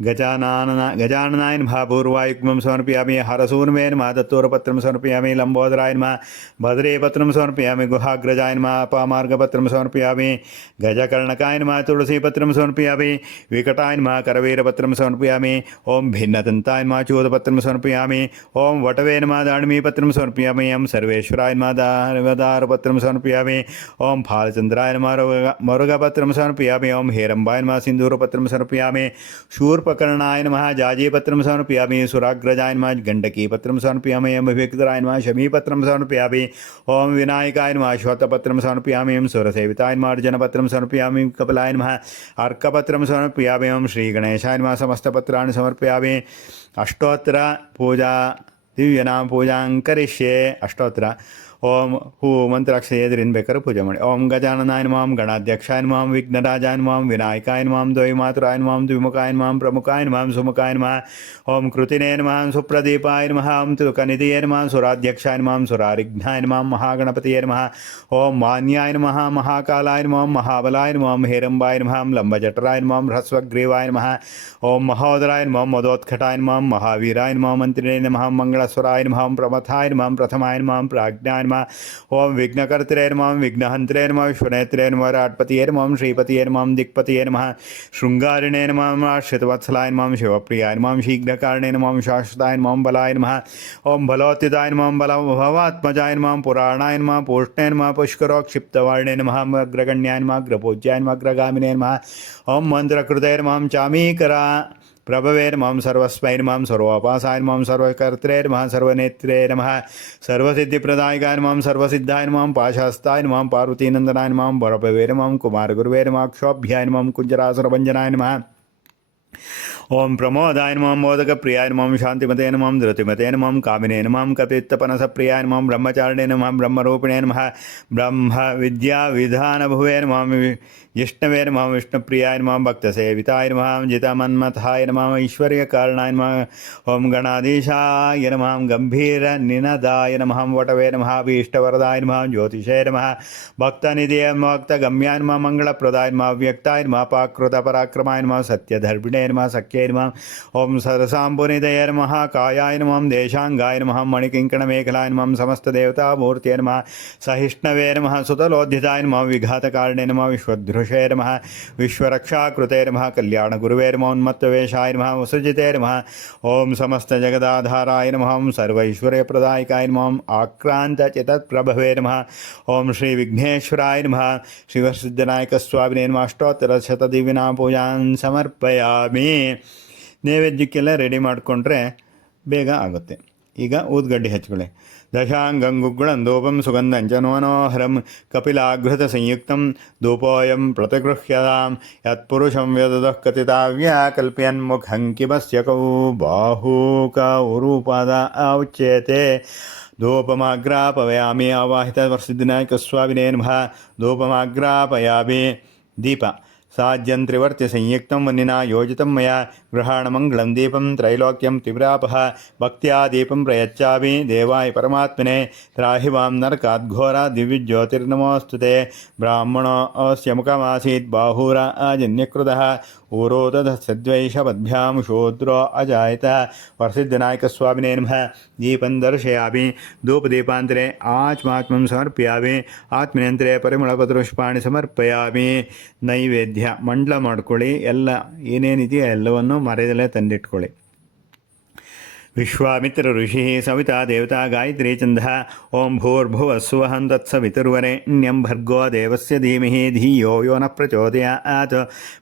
ಗಜಾನನಾಯ ನಮಃ. ಪೂರ್ವಾಯುಗ್ಮಂ ಸಮರ್ಪಯಾಮಿ. ಹರಸೂರ್ಮೇ ನಮಃ. ದತ್ತೂರಪತ್ರಂ ಸಮರ್ಪಯಾಮಿ. ಲಂಬೋದರಾಯ ನಮಃ. ಭದ್ರೇಪತ್ರಂ ಸಮರ್ಪಯಾಮಿ. ಗುಹಾಗ್ರಜಾಯ ನಮಃ. ಅಪಾಮಾರ್ಗಪತ್ರಂ ಸಮರ್ಪಯಾಮಿ. ಗಜಕರ್ಣಕಾಯ ನಮಃ. ತುಳಸೀಪತ್ರಂ ಸಮರ್ಪಯಾಮಿ. ವಿಕಟಾಯ ನಮಃ. ಕರವೀರಪತ್ರಂ ಸಮರ್ಪಯಾಮಿ. ಓಂ ಭಿನ್ನದಂತಾಯ ನಮಃ. ಚೂದಪತ್ರಂ ಸಮರ್ಪಯಾಮಿ. ಓಂ ವಟವೇ ನಮಃ. ದಾಳಿಮೀಪತ್ರಂ ಸಮರ್ಪಯಾಮಿ. ಓಂ ಸರ್ವೇಶ್ವರಾಯ ನಮಃ. ಪತ್ರಂ ಸಮರ್ಪಯಾಮಿ. ಓಂ ಫಾಲಚಂದ್ರಾಯ ನಮಃ. ಮರುಗಪತ್ರಂ ಸಮರ್ಪಯಾಮಿ. ಓಂ ಹೇರಂಬಾಯ ನಮಃ. ಸಿಂಧೂರಪತ್ರಂ ಸಮರ್ಪಯಾಮಿ. ಶೂರ್ಪಕರ್ಣಾಯ ನಮಃ. ಜಾಜೀಪತ್ರಂ ಸಮರ್ಪಯಾಮಿ. ಸುರಾಗ್ರಜಾಯ ನಮಃ. ಗಂಡಕೀಪತ್ರಂ ಸಮರ್ಪಯಾಮಿ. ಓಂ ವಿವೇಕರಾಯ ನಮಃ. ಶಮೀಪತ್ರಂ ಸಮರ್ಪಯಾಮಿ. ಓಂ ವಿನಾಯಕಾಯ ನಮಃ. ಶ್ವೇತಪತ್ರಂ ಸಮರ್ಪಯಾಮಿ. ಓಂ ಸುರಸೇವಿತಾಯ ನಮಃ. ಅರ್ಜುನಪತ್ರಂ ಸಮರ್ಪಯಾಮಿ. ಕಪಿಲಾಯ ನಮಃ. ಅರ್ಕಪತ್ರಂ ಸಮರ್ಪಯಾಮಿ. ಓಂ ಶ್ರೀ ಗಣೇಶಾಯ ನಮಃ. ಸಮಸ್ತಪತ್ರಾಣಿ ಸಮರ್ಪಯಾಮಿ. ಅಷ್ಟೋತ್ತರ ಪೂಜಾ ದಿವ್ಯನಾಮ ಪೂಜಾಂ ಕರಿಷ್ಯೆ. ಅಷ್ಟೋತ್ತರ. ಓಂ ಹೂ ಮಂತ್ರಾಕ್ಷರ ಎದುರಿನ ಬೇಕಾದ್ರೆ ಪೂಜೆ ಮಾಡಿ. ಓಂ ಗಜಾನನಾಯ ನಮಃ. ಓಂ ಗಣಾಧ್ಯಕ್ಷಾಯ ನಮಃ. ಓಂ ವಿಘ್ನರಾಜಾಯ ನಮಃ. ಓಂ ವಿನಾಯಕಾಯ ನಮಃ. ಓಂ ದ್ವೈಮಾತುರಾಯ ನಮಃ. ಓಂ ದ್ವಿಮುಖಾಯ ನಮಃ. ಓಂ ಪ್ರಮುಖಾಯ ನಮಃ. ಓಂ ಸುಮುಖಾಯ ನಮಃ. ಓಂ ಕೃತಿನೇ ನಮಃ. ಓಂ ಸುಪ್ರದೀಪಾಯ ನಮಃ. ಓಂ ತಿರುಕನಿಧಿಯೇ ನಮಃ. ಸುರಾಧ್ಯಕ್ಷಾಯ ನಮಃ. ಓಂ ಸುರಾರಿಘ್ನಾಯ ನಮಃ. ಮಹಾಗಣಪತಿಯೇ ನಮಃ. ಓಂ ಮಾನ್ಯಾಯ ನಮಃ. ಮಹಾಕಾಲಾಯ ನಮಃ. ಓಂ ಮಹಾಬಲಾಯ ನಮಃ. ಓಂ ಹೇರಂಬಾಯ ನಮಃ. ಓಂ ಲಂಬಜಠರಾಯ ನಮಃ. ಓಂ ಹ್ರಸ್ವಗ್ರೀವಾಯ ನಮಃ. ಓಂ ಮಹೋದರಾಯ ನಮಃ. ಓಂ ಮದೋತ್ಕಟಾಯ ನಮಃ. ಓಂ ಮಹಾವೀರಾಯ ನಮಃ. ಮಂತ್ರಿಣೇ ನಮಃ. ಓಂ ಮಂಗಳಸ್ವರಾಯ ನಮಃ. ಓಂ ಪ್ರಮಥಾಯ ನಮಃ. ಓಂ ಪ್ರಥಮಾಯ ನಮಃ. ಓಂ ಪ್ರಾಜ್ಞಾಯ ನಮಃ. ಓಂ ವಿಘ್ನಕರ್ತ್ರೇ ನಮಃ. ಓಂ ವಿಘ್ನಹಂತ್ರೇ ನಮಃ. ವಿಶ್ವನೇತ್ರೇ ನಮಃ. ರಾಟ್ಪತಿಯೇ ನಮಃ. ಓಂ ಶ್ರೀಪತಿಯೇ ನಮಃ. ಓಂ ದಿಕ್ಪತಿಯೇ ನಮಃ. ಶೃಂಗಾರಿಣೇ ನಮಃ. ಓಂ ಶ್ರಿತವತ್ಸಲಾಯ ನಮಃ. ಓಂ ಶಿವಪ್ರಿಯಾಯ ನಮಃ. ಓಂ ಶೀಘ್ರಕಾರಣೇ ನಮಃ. ಓಂ ಶಾಶ್ವತಾಯ ನಮಃ. ಓಂ ಬಲಾಯ ನಮಃ. ಓಂ ಬಲೋತ್ಯುತಾಯ ನಮಃ. ಓಂ ಭವಾತ್ಮಜಾಯ ನಮಃ. ಓಂ ಪುರಾಣಾಯ ನಮಃ. ಪೂಷ್ಣೇ ನಮಃ. ಪುಷ್ಕರೋಕ್ಷಿಪ್ತವಾರ್ಣೇ ನಮಃ. ಓಂ ಅಗ್ರಗಣ್ಯಾಯ ನಮಃ. ಅಗ್ರಪೂಜ್ಯಾಯ ನಮಃ. ಅಗ್ರಗಾಮಿನೇ ನಮಃ. ಓಂ ಮಂತ್ರಕೃತೇ ನಮಃ. ಓಂ ಚಾಮೀಕರ ಪ್ರಭವೇ ನಮಃ ಸರ್ವಸ್ವೈ ನಮಃ ಸರ್ವೋಪಾಸಾಯ ನಮಃ ಸರ್ವಕರ್ತೃ ನಮಃ ಸರ್ವನೇತ್ರೇ ನಮಃ ಸರ್ವಸಿದ್ಧಿಪ್ರದಾಯಕಾಯ ನಮಃ ಸರ್ವಸಿದ್ಧಾಯ ನಮಃ ಪಾಶಹಸ್ತಾಯ ನಮಃ ಪಾರ್ವತೀನಂದನಾಯ ನಮಃ ಪ್ರಭವೇ ನಮಃ ಕುಮಾರಗುರುವೇ ನಮಃ ಕ್ಷೋಭ್ಯಾಯ ನಮಃ ಕುಂಜರಾಸುರಭಂಜನಾಯ ನಮಃ ಓಂ ಪ್ರಮೋದಾಯ ನಮಃ ಮೋದಕಪ್ರಿಯಾಯ ನಮಃ ಶಾಂತಿಮತೆ ನಮಃ ಧೃತಿಮತೆ ನಮಃ ಕಾಮಿನೇ ನಮಃ ಕಪಿತ್ತಪನಸಪ್ರಿಯಾಯ ನಮಃ ಬ್ರಹ್ಮಚಾರಿಣೇ ನಮಃ ಬ್ರಹ್ಮರೂಪಿಣೇ ನಮಃ ಬ್ರಹ್ಮ ವಿದ್ಯಾ ವಿಧಾನಭುವೇ ನಮಃ ಜಿಷ್ಣವೇ ನಮಃ ವಿಷ್ಣುಪ್ರಿಯಾಯ ನಮಃ ಭಕ್ತಸೇವಿತಾಯ ನಮಃ ಜಿತಮನ್ಮಥಾಯ ನಮಃ ಐಶ್ವರ್ಯಕಾರಣಾಯ ನಮಃ ಓಂ ಗಣಾಧೀಶಾಯ ನಮಃ ಗಂಭೀರ ನಿನದಾಯ ನಮಃ ವಟವೇ ನಮಃ ಭೀಷ್ಟವರದಾಯ ನಮಃ ಜ್ಯೋತಿಷೇ ನಮಃ ಭಕ್ತನಿಧಿಯ ಭಕ್ತಗಮ್ಯಾಯ ನಮಃ ಮಂಗಳಪ್ರದಾಯ ನಮಃ ವ್ಯಕ್ತಾಯ ನಮಃ ಪಾಕೃತ ಪರಾಕ್ರಮಾಯ ನಮಃ ಸತ್ಯಧರ್ಮಿಣೇ ನಮಃ ಸಖ್ಯೈ ನಮಃ ಓಂ ಸರಸಾಂಬುನಿದಯ ನಮಃ ಕಾಯಾಯ ನಮಃ ದೇಶಾಂಗಾಯ ನಮಃ ಮಣಿಕಿಂಕಣಮೇಖಲಾಯ ನಮಃ ಸಮಸ್ತದೇವತಾಮೂರ್ತಿಯ ನಮಃ ಸಹಿಷ್ಣವೇ ನಮಃ ಸುತಲೋದ್ಧಿತಾಯ ನಮಃ ವಿಘಾತಕಾರಣೇ ನಮಃ ವಿಶ್ವದೃಶೇ ನಮಃ ವಿಶ್ವರಕ್ಷಾಕೃತೆ ನಮಃ ಕಲ್ಯಾಣಗುರುವೇ ನಮಃ ಉನ್ಮತ್ತವೇಷಾಯ ನಮಃ ವಸುಜಿತೆ ನಮಃ ಓಂ ಸಮಸ್ತಜಗದಾಧಾರಾಯ ನಮಃ ಸರ್ವೈಶ್ವರ್ಯಪ್ರದಾಯಕಾಯ ನಮಃ ಆಕ್ರಾಂತಚಿತಪ್ರಭವೇ ನಮಃ ಓಂ ಶ್ರೀ ವಿಘ್ನೇಶ್ವರಾಯ ನಮಃ ಶ್ರೀವರಸಿದ್ಧನಾಯಕಸ್ವಾಮಿನೇ ನಮಃ ಅಷ್ಟೋತ್ತರ ಪೂಜಾನ್ ಸಮರ್ಪಯಾಮಿ. ನೈವೇದ್ಯಕ್ಕೆಲ್ಲ ರೆಡಿ ಮಾಡಿಕೊಂಡ್ರೆ ಬೇಗ ಆಗುತ್ತೆ. ಈಗ ಊದ್ಗಡ್ಡಿ ಹಚ್ಕೊಳ್ಳಿ. ದಶಾಂಗಂ ಗುಗ್ಗುಳಂ ಧೂಪಂ ಸುಗಂಧಂಚ ಮನೋಹರಂ ಕಪಿಲಾಘೃತ ಸಂಯುಕ್ತಂ ಧೂಪೋಯಂ ಪ್ರತಿಗೃಹ್ಯತಾಂ ಯತ್ಪುರುಷಂ ವ್ಯದದಃ ಕಥಿತಾವ್ಯ ಕಲ್ಪಯನ್ ಮುಖಂ ಕಿಮಸ್ಯ ಕೌ ಬಾಹೂಕ ಉರುಪಾದ ಉಚ್ಯತೆ. ಧೂಪಮಾಗ್ರಾಪಯಾಮಿ ಆವಾಹಿತ ವರಸಿದ್ಧಿನಾಯಕಸ್ವಾಮಿನೇ ನಮಃ ಧೂಪಮಾಗ್ರಾಪಯಾಮಿ. ದೀಪ ಸಾಜ್ಯಂ ತ್ರಿವರ್ತಿ ಸಂಯುಕ್ತಂ ವನ್ನಿನಾ ಯೋಜಿತಂ ಮಯಾ ಗೃಹಾಣಮಂಗಳಂ ದೀಪಂ ತ್ರೈಲೋಕ್ಯಂ ತ್ರಿವ್ರಾಪಃ ಭಕ್ತ್ಯಾ ದೀಪಂ ಪ್ರಯಚ್ಚಾಮಿ ದೇವಾಯ ಪರಮಾತ್ಮನೆ ತ್ರಾಹಿ ಮಾಂ ನರಕಾದ್ಘೋರಾ ದಿವ್ಯಜ್ಯೋತಿರ್ನಮೋಸ್ತುತೆ. ಬ್ರಾಹ್ಮಣೋ ಅಸ್ಯ ಮುಖಮಾಸೀತ್ ಬಾಹುರಾಜನ್ಯಕೃತಃ ಊರೋದಧ ಸದ್ವೈಷಪದ್ಭ್ಯಾಂ ಶೂದ್ರೋ ಅಜಾಯತ. ವರಸಿದ್ಧನಾಯಕಸ್ವಾಮಿನೇ ನಮಃ. ದೀಪಂ ದರ್ಶಯಾಮಿ. ಧೂಪದೀಪಾಂತರೆ ಆತ್ಮಾತ್ಮಂ ಸಮರ್ಪಯಾಮಿ. ಆತ್ಮನೇಂತರೆ ಪರಿಮಳಪತ್ರಪುಷ್ಪಾಣಿ ಸಮರ್ಪಯಾಮಿ. ನೈವೇದ್ಯ ಮಂಡಲ ಮಾಡ್ಕೊಳ್ಳಿ. ಎಲ್ಲ ಏನೇನಿದೆಯೋ ಎಲ್ಲವನ್ನು ಮರೆಯದಲ್ಲೇ ತಂದಿಟ್ಕೊಳ್ಳಿ. ವಿಶ್ವಾಮಿತ್ರ ಋಷಿ ಸವಿತಾ ದೇವತಾ ಗಾಯತ್ರಿ ಛಂದಃ ಓಂ ಭೂರ್ಭುವಃ ಸ್ವಃ ತತ್ಸವಿತುರ್ವರೆಣ್ಯಂ ಭರ್ಗೋ ದೇವಸ್ಯ ಧೀಮಹಿ ಧಿಯೋ ಯೋ ನ ಪ್ರಚೋದಯಾತ್.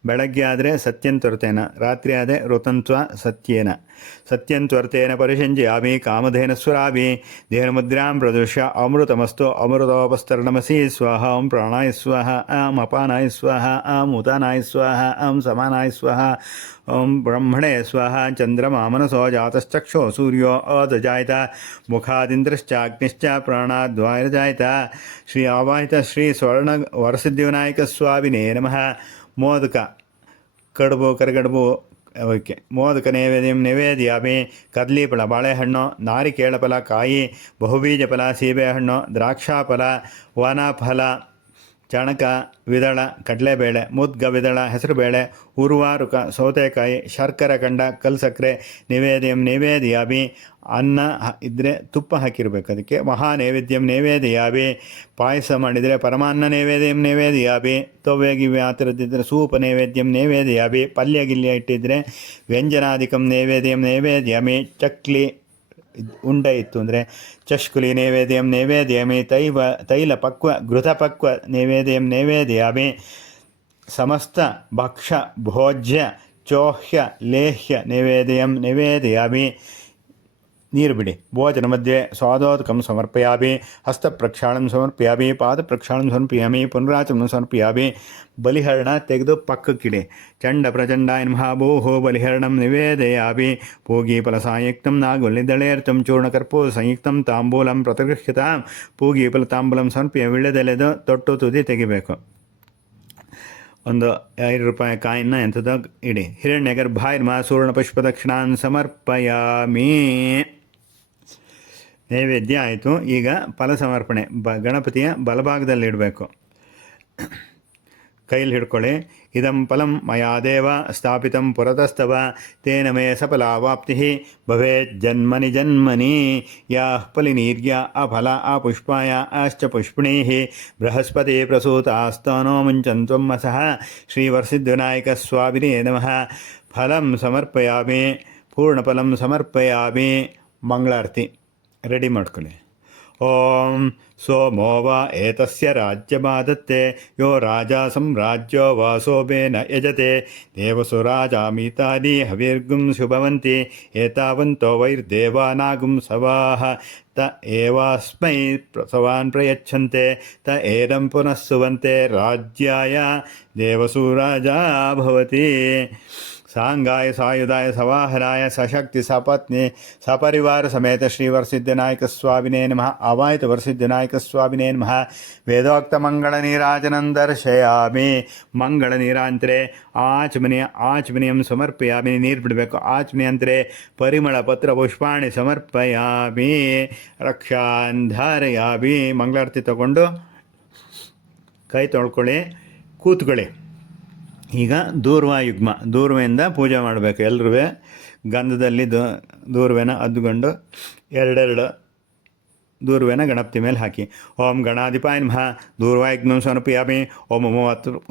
ಬೆಳಗ್ಗೆ ಆದರೆ ಸತ್ಯಂತ್ವರ್ತೇನ, ರಾತ್ರಿ ಆದರೆ ಋತಂತ್ವ ಸತ್ಯೇನ. ಸತ್ಯಂತ್ವರ್ತೇನ ಪರಿಷಂಜಯಾಮಿ ಕಾಮಧೇನ ಸ್ವರಾಮಿ. ದೇಹಮುದ್ರಾಂ ಪ್ರದೃಶ್ಯ ಅಮೃತಮಸ್ತು ಅಮೃತೋಪಸ್ತರಣಮಸಿ ಸ್ವಹ. ಓಂ ಪ್ರಾಣಾಯ ಸ್ವಹ ಆಂ ಅಪಾನಾಯ ಸ್ವಹ ಆಂ ಉದಾನಾಯ ಸ್ವಹ ಆಂ ಸಮಾನಾಯ ಸ್ವಹ. ಓಂ ಬ್ರಹ್ಮಣೇ ಸ್ವಹ. ಚಂದ್ರಮಾ ಮನಸೋ ಜಾತಶ್ಚಕ್ಷೋ ಸೂರ್ಯೋ ಅದಜಾಯತ. ಮುಖಾದಿಂದ್ರಶ್ಚಾಗ್ನಿಶ್ಚ ಪ್ರಾಣಾದ್ವಾಯಜಾಯತ. ಶ್ರೀ ಆವಾಹಿತ ಶ್ರೀ ಸ್ವರ್ಣ ವರಸಿದ್ಧಿವಿನಾಯಕ ಸ್ವಾಮಿನೇ ನಮಃ. ಮೋದಕ ಕಡುಬು ಕರಗಡುಬು ಅವಕ್ಕೆ ಮೋದಕ ನೈವೇದ್ಯಂ ನೈವೇದ್ಯಾಮಿ. ಕದಲಿಫಲ ಬಾಳೆಹಣ್ಣು, ನಾರಿಕೇಳಫಲ ಕಾಯಿ, ಬಹುಬೀಜ ಫಲ ಸೀಬೆಹಣ್ಣು, ದ್ರಾಕ್ಷಾಫಲ, ವನಫಲ, ಚಣಕ ವಿದಳ ಕಡಲೆಬೇಳೆ, ಮುದ್ಗ ವಿದಳ ಹೆಸರುಬೇಳೆ, ಉರುವಾರುಕ ಸೌತೆಕಾಯಿ, ಶರ್ಕರ ಕಂಡ ಕಲ್ಸಕ್ಕರೆ ನೈವೇದ್ಯಂ ನೈವೇದ್ಯಾಮಿ. ಅನ್ನ ಇದ್ದರೆ ತುಪ್ಪ ಹಾಕಿರಬೇಕು ಅದಕ್ಕೆ. ಮಹಾ ನೈವೇದ್ಯಂ ನೈವೇದ್ಯಾಮಿ. ಪಾಯಸ ಮಾಡಿದರೆ ಪರಮಾನ್ನ ನೈವೇದ್ಯಂ ನೈವೇದ್ಯಾಮಿ. ತೊವ್ವೆ ಗಿವ್ವೆ ಆ ಥರದ್ದಿದ್ದರೆ ಸೂಪ ನೈವೇದ್ಯಂ ನೈವೇದ್ಯಾಮಿ. ಪಲ್ಯ ಗಿಲ್ಯ ಇಟ್ಟಿದ್ದರೆ ವ್ಯಂಜನಾಧಿಕಂ ನೈವೇದ್ಯಂ ನೈವೇದ್ಯಾಮಿ. ಚಕ್ಲಿ ಉಂಡೆ ಇತ್ತು ಅಂದರೆ ಚಷ್ಕುಲಿ ನೈವೇದ್ಯಂ ನೈವೇದ್ಯಾಮಿ. ತೈಲ ಪಕ್ವ ಘೃತಪಕ್ವ ನೈವೇದ್ಯಂ ನೈವೇದ್ಯಾಮಿ. ಸಮಸ್ತ ಭಕ್ಷ್ಯ ಭೋಜ್ಯ ಚೋಹ್ಯ ಲೇಹ್ಯ ನೈವೇದ್ಯಂ ನೈವೇದ್ಯಾಮಿ. ನೀರು ಬಿಡಿ. ಭೋಜನ ಮಧ್ಯೆ ಸ್ವಾದೋದಕಂ ಸಮರ್ಪಯಾಮಿ. ಹಸ್ತಪ್ರಕ್ಷಾಳನ ಸಮರ್ಪಯಾಮಿ. ಪಾದಪ್ರಕ್ಷಾಳನ ಸಮರ್ಪಯಾಮಿ. ಪುನರಾಚಮನ ಸಮರ್ಪಯಾಮಿ. ಬಲಿಹರಣ ತೆಗೆದು ಪಕ್ಕಕ್ಕಿಡಿ. ಚಂಡ ಪ್ರಚಂಡಾಯ ನಮಃ ಭೂಹೋ ಬಲಿಹರಣಂ ನಿವೇದಯಾಮಿ. ಪೂಗೀಫಲ ಸಂಯುಕ್ತಂ ನಾಗುಲಿದಳೇರ್ತಂ ಚೂರ್ಣಕರ್ಪೂರ ಸಂಯುಕ್ತಂ ತಾಂಬೂಲಂ ಪ್ರತಿಗೃಹ್ಯತಾಂ. ಪೂಗೀಫಲ ತಾಂಬೂಲಂ ಸಮರ್ಪಯ. ವಿಳ್ಯದೆಲೆದು ತೊಟ್ಟು ತುದಿ ತೆಗಿಬೇಕು. ಒಂದು ₹5 ಕಾಯಿನ್ನ ಎಂಥದ್ದು ಇಡಿ. ಹಿರಣ್ಯಗರ್ಭಾಯ ನಮಃ ಸುವರ್ಣ ಪುಷ್ಪ ದಕ್ಷಿಣಾನ್ ಸಮರ್ಪಯಾಮಿ. ನೈವೇದ್ಯ ಆಯಿತು. ಈಗ ಫಲ ಸಮರ್ಪಣೆ. ಗಣಪತಿಯ ಬಲಭಾಗದಲ್ಲಿಡಬೇಕು. ಕೈಲಿ ಹಿಡ್ಕೊಳ್ಳಿ. ಇದಂ ಫಲಂ ಮಯಾ ದೇವ ಸ್ಥಾಪಿತಂ ಪುರತಸ್ತವ ತೇನ ಮೇ ಸಫಲಾವಾಪ್ತಿ ಭವೇತ್ ಜನ್ಮನಿ ಜನ್ಮನಿ. ಯಾಃ ಫಲಿನೀರ್ಯ ಅಫಲ ಅಪುಷ್ಪಾಯ ಅಶ್ಚ ಪುಷ್ಪಿಣೀಃ ಬೃಹಸ್ಪತಿ ಪ್ರಸೂತಾಸ್ತನೋ ಮುಂಚಂತ್ವಂ ಮಸಃ. ಶ್ರೀವರಸಿದ್ಧಿವಿನಾಯಕ ಸ್ವಾಮಿನೇ ನಮಃ. ಫಲಂ ಸಮರ್ಪಯಾಮಿ. ಪೂರ್ಣಫಲಂ ಸಮರ್ಪಯಾಮಿ. ಮಂಗಳಾರತಿ ರೆಡಿ ಮಾಡ್ಕೊಳ್ಳಿ. ಓಂ ಸೋಮೋ ವಾ ಏತಸ್ಯ ರಾಜ್ಯಮಾದತ್ತೆ ಯೋ ರಾಜಾ ಸಂರಾಜ್ಯೋ ವಾಸೋಬೇನ ಯಜತೆ ದೇವಸುರಾಜಾಮಿತಾನಿ ಹವಿರ್ಗುಂ ಶುಭವಂತಿ ಏತಾವಂತೋ ವೈರ್ದೇವಾನಾಗುಂ ಸವಾಹ ತ ಏವಾಸ್ಮೈ ಸವಾನ್ ಪ್ರಯಚ್ಛಂತೆ ತ ಏದಂ ಪುನಃ ಸುವಂತೆ ರಾಜ್ಯಾಯ ದೇವಸುರಾಜ ಭವತಿ. ಸಾಂಗಾಯ ಸಾಯುಧಾಯ ಸವಾಹನಾಯ ಸಶಕ್ತಿ ಸಪತ್ನಿ ಸಪರಿವಾರ ಸಮೇತ ಶ್ರೀ ವರಸಿದ್ಧನಾಯಕ ಸ್ವಾಮಿನೇ ನಮಃ. ಅವಾಯಿತ ವರಸಿದ್ಧನಾಯಕ ಸ್ವಾಮಿನೇ ನಮಃ. ವೇದೋಕ್ತ ಮಂಗಳ ನೀರಾಜನಂ ದರ್ಶಯಾಮಿ. ಮಂಗಳ ನೀರಾಂತರೆ ಆಚಮನಿಯಂ ಸಮರ್ಪಯಾಮಿ. ನೀರು ಬಿಡಬೇಕು. ಆಚಮನಿ ಅಂದರೆ ಪರಿಮಳ ಪತ್ರ ಪುಷ್ಪಾಣಿ ಸಮರ್ಪಯಾಮಿ. ರಕ್ಷಾನ್ ಧಾರಯಾಮಿ. ಮಂಗಳಾರತಿ ತಗೊಂಡು ಕೈ ತೊಳ್ಕೊಳ್ಳಿ, ಕೂತ್ಕೊಳ್ಳಿ. ಈಗ ದೂರ್ವಾಯುಗ್ಮ, ದೂರ್ವೆಯಿಂದ ಪೂಜೆ ಮಾಡಬೇಕು. ಎಲ್ಲರೂ ಗಂಧದಲ್ಲಿ ದೂರ್ವೆನ ಅದ್ದುಕೊಂಡು ಎರಡೆರಡು ದೂರ್ವೆನ ಗಣಪತಿ ಮೇಲೆ ಹಾಕಿ. ಓಂ ಗಣಾಧಿಪಾಯ ನಮಃ ದೂರ್ವಾಯುಗ್ಮಂ ಸಮರ್ಪಯಾಮಿ. ಓಂ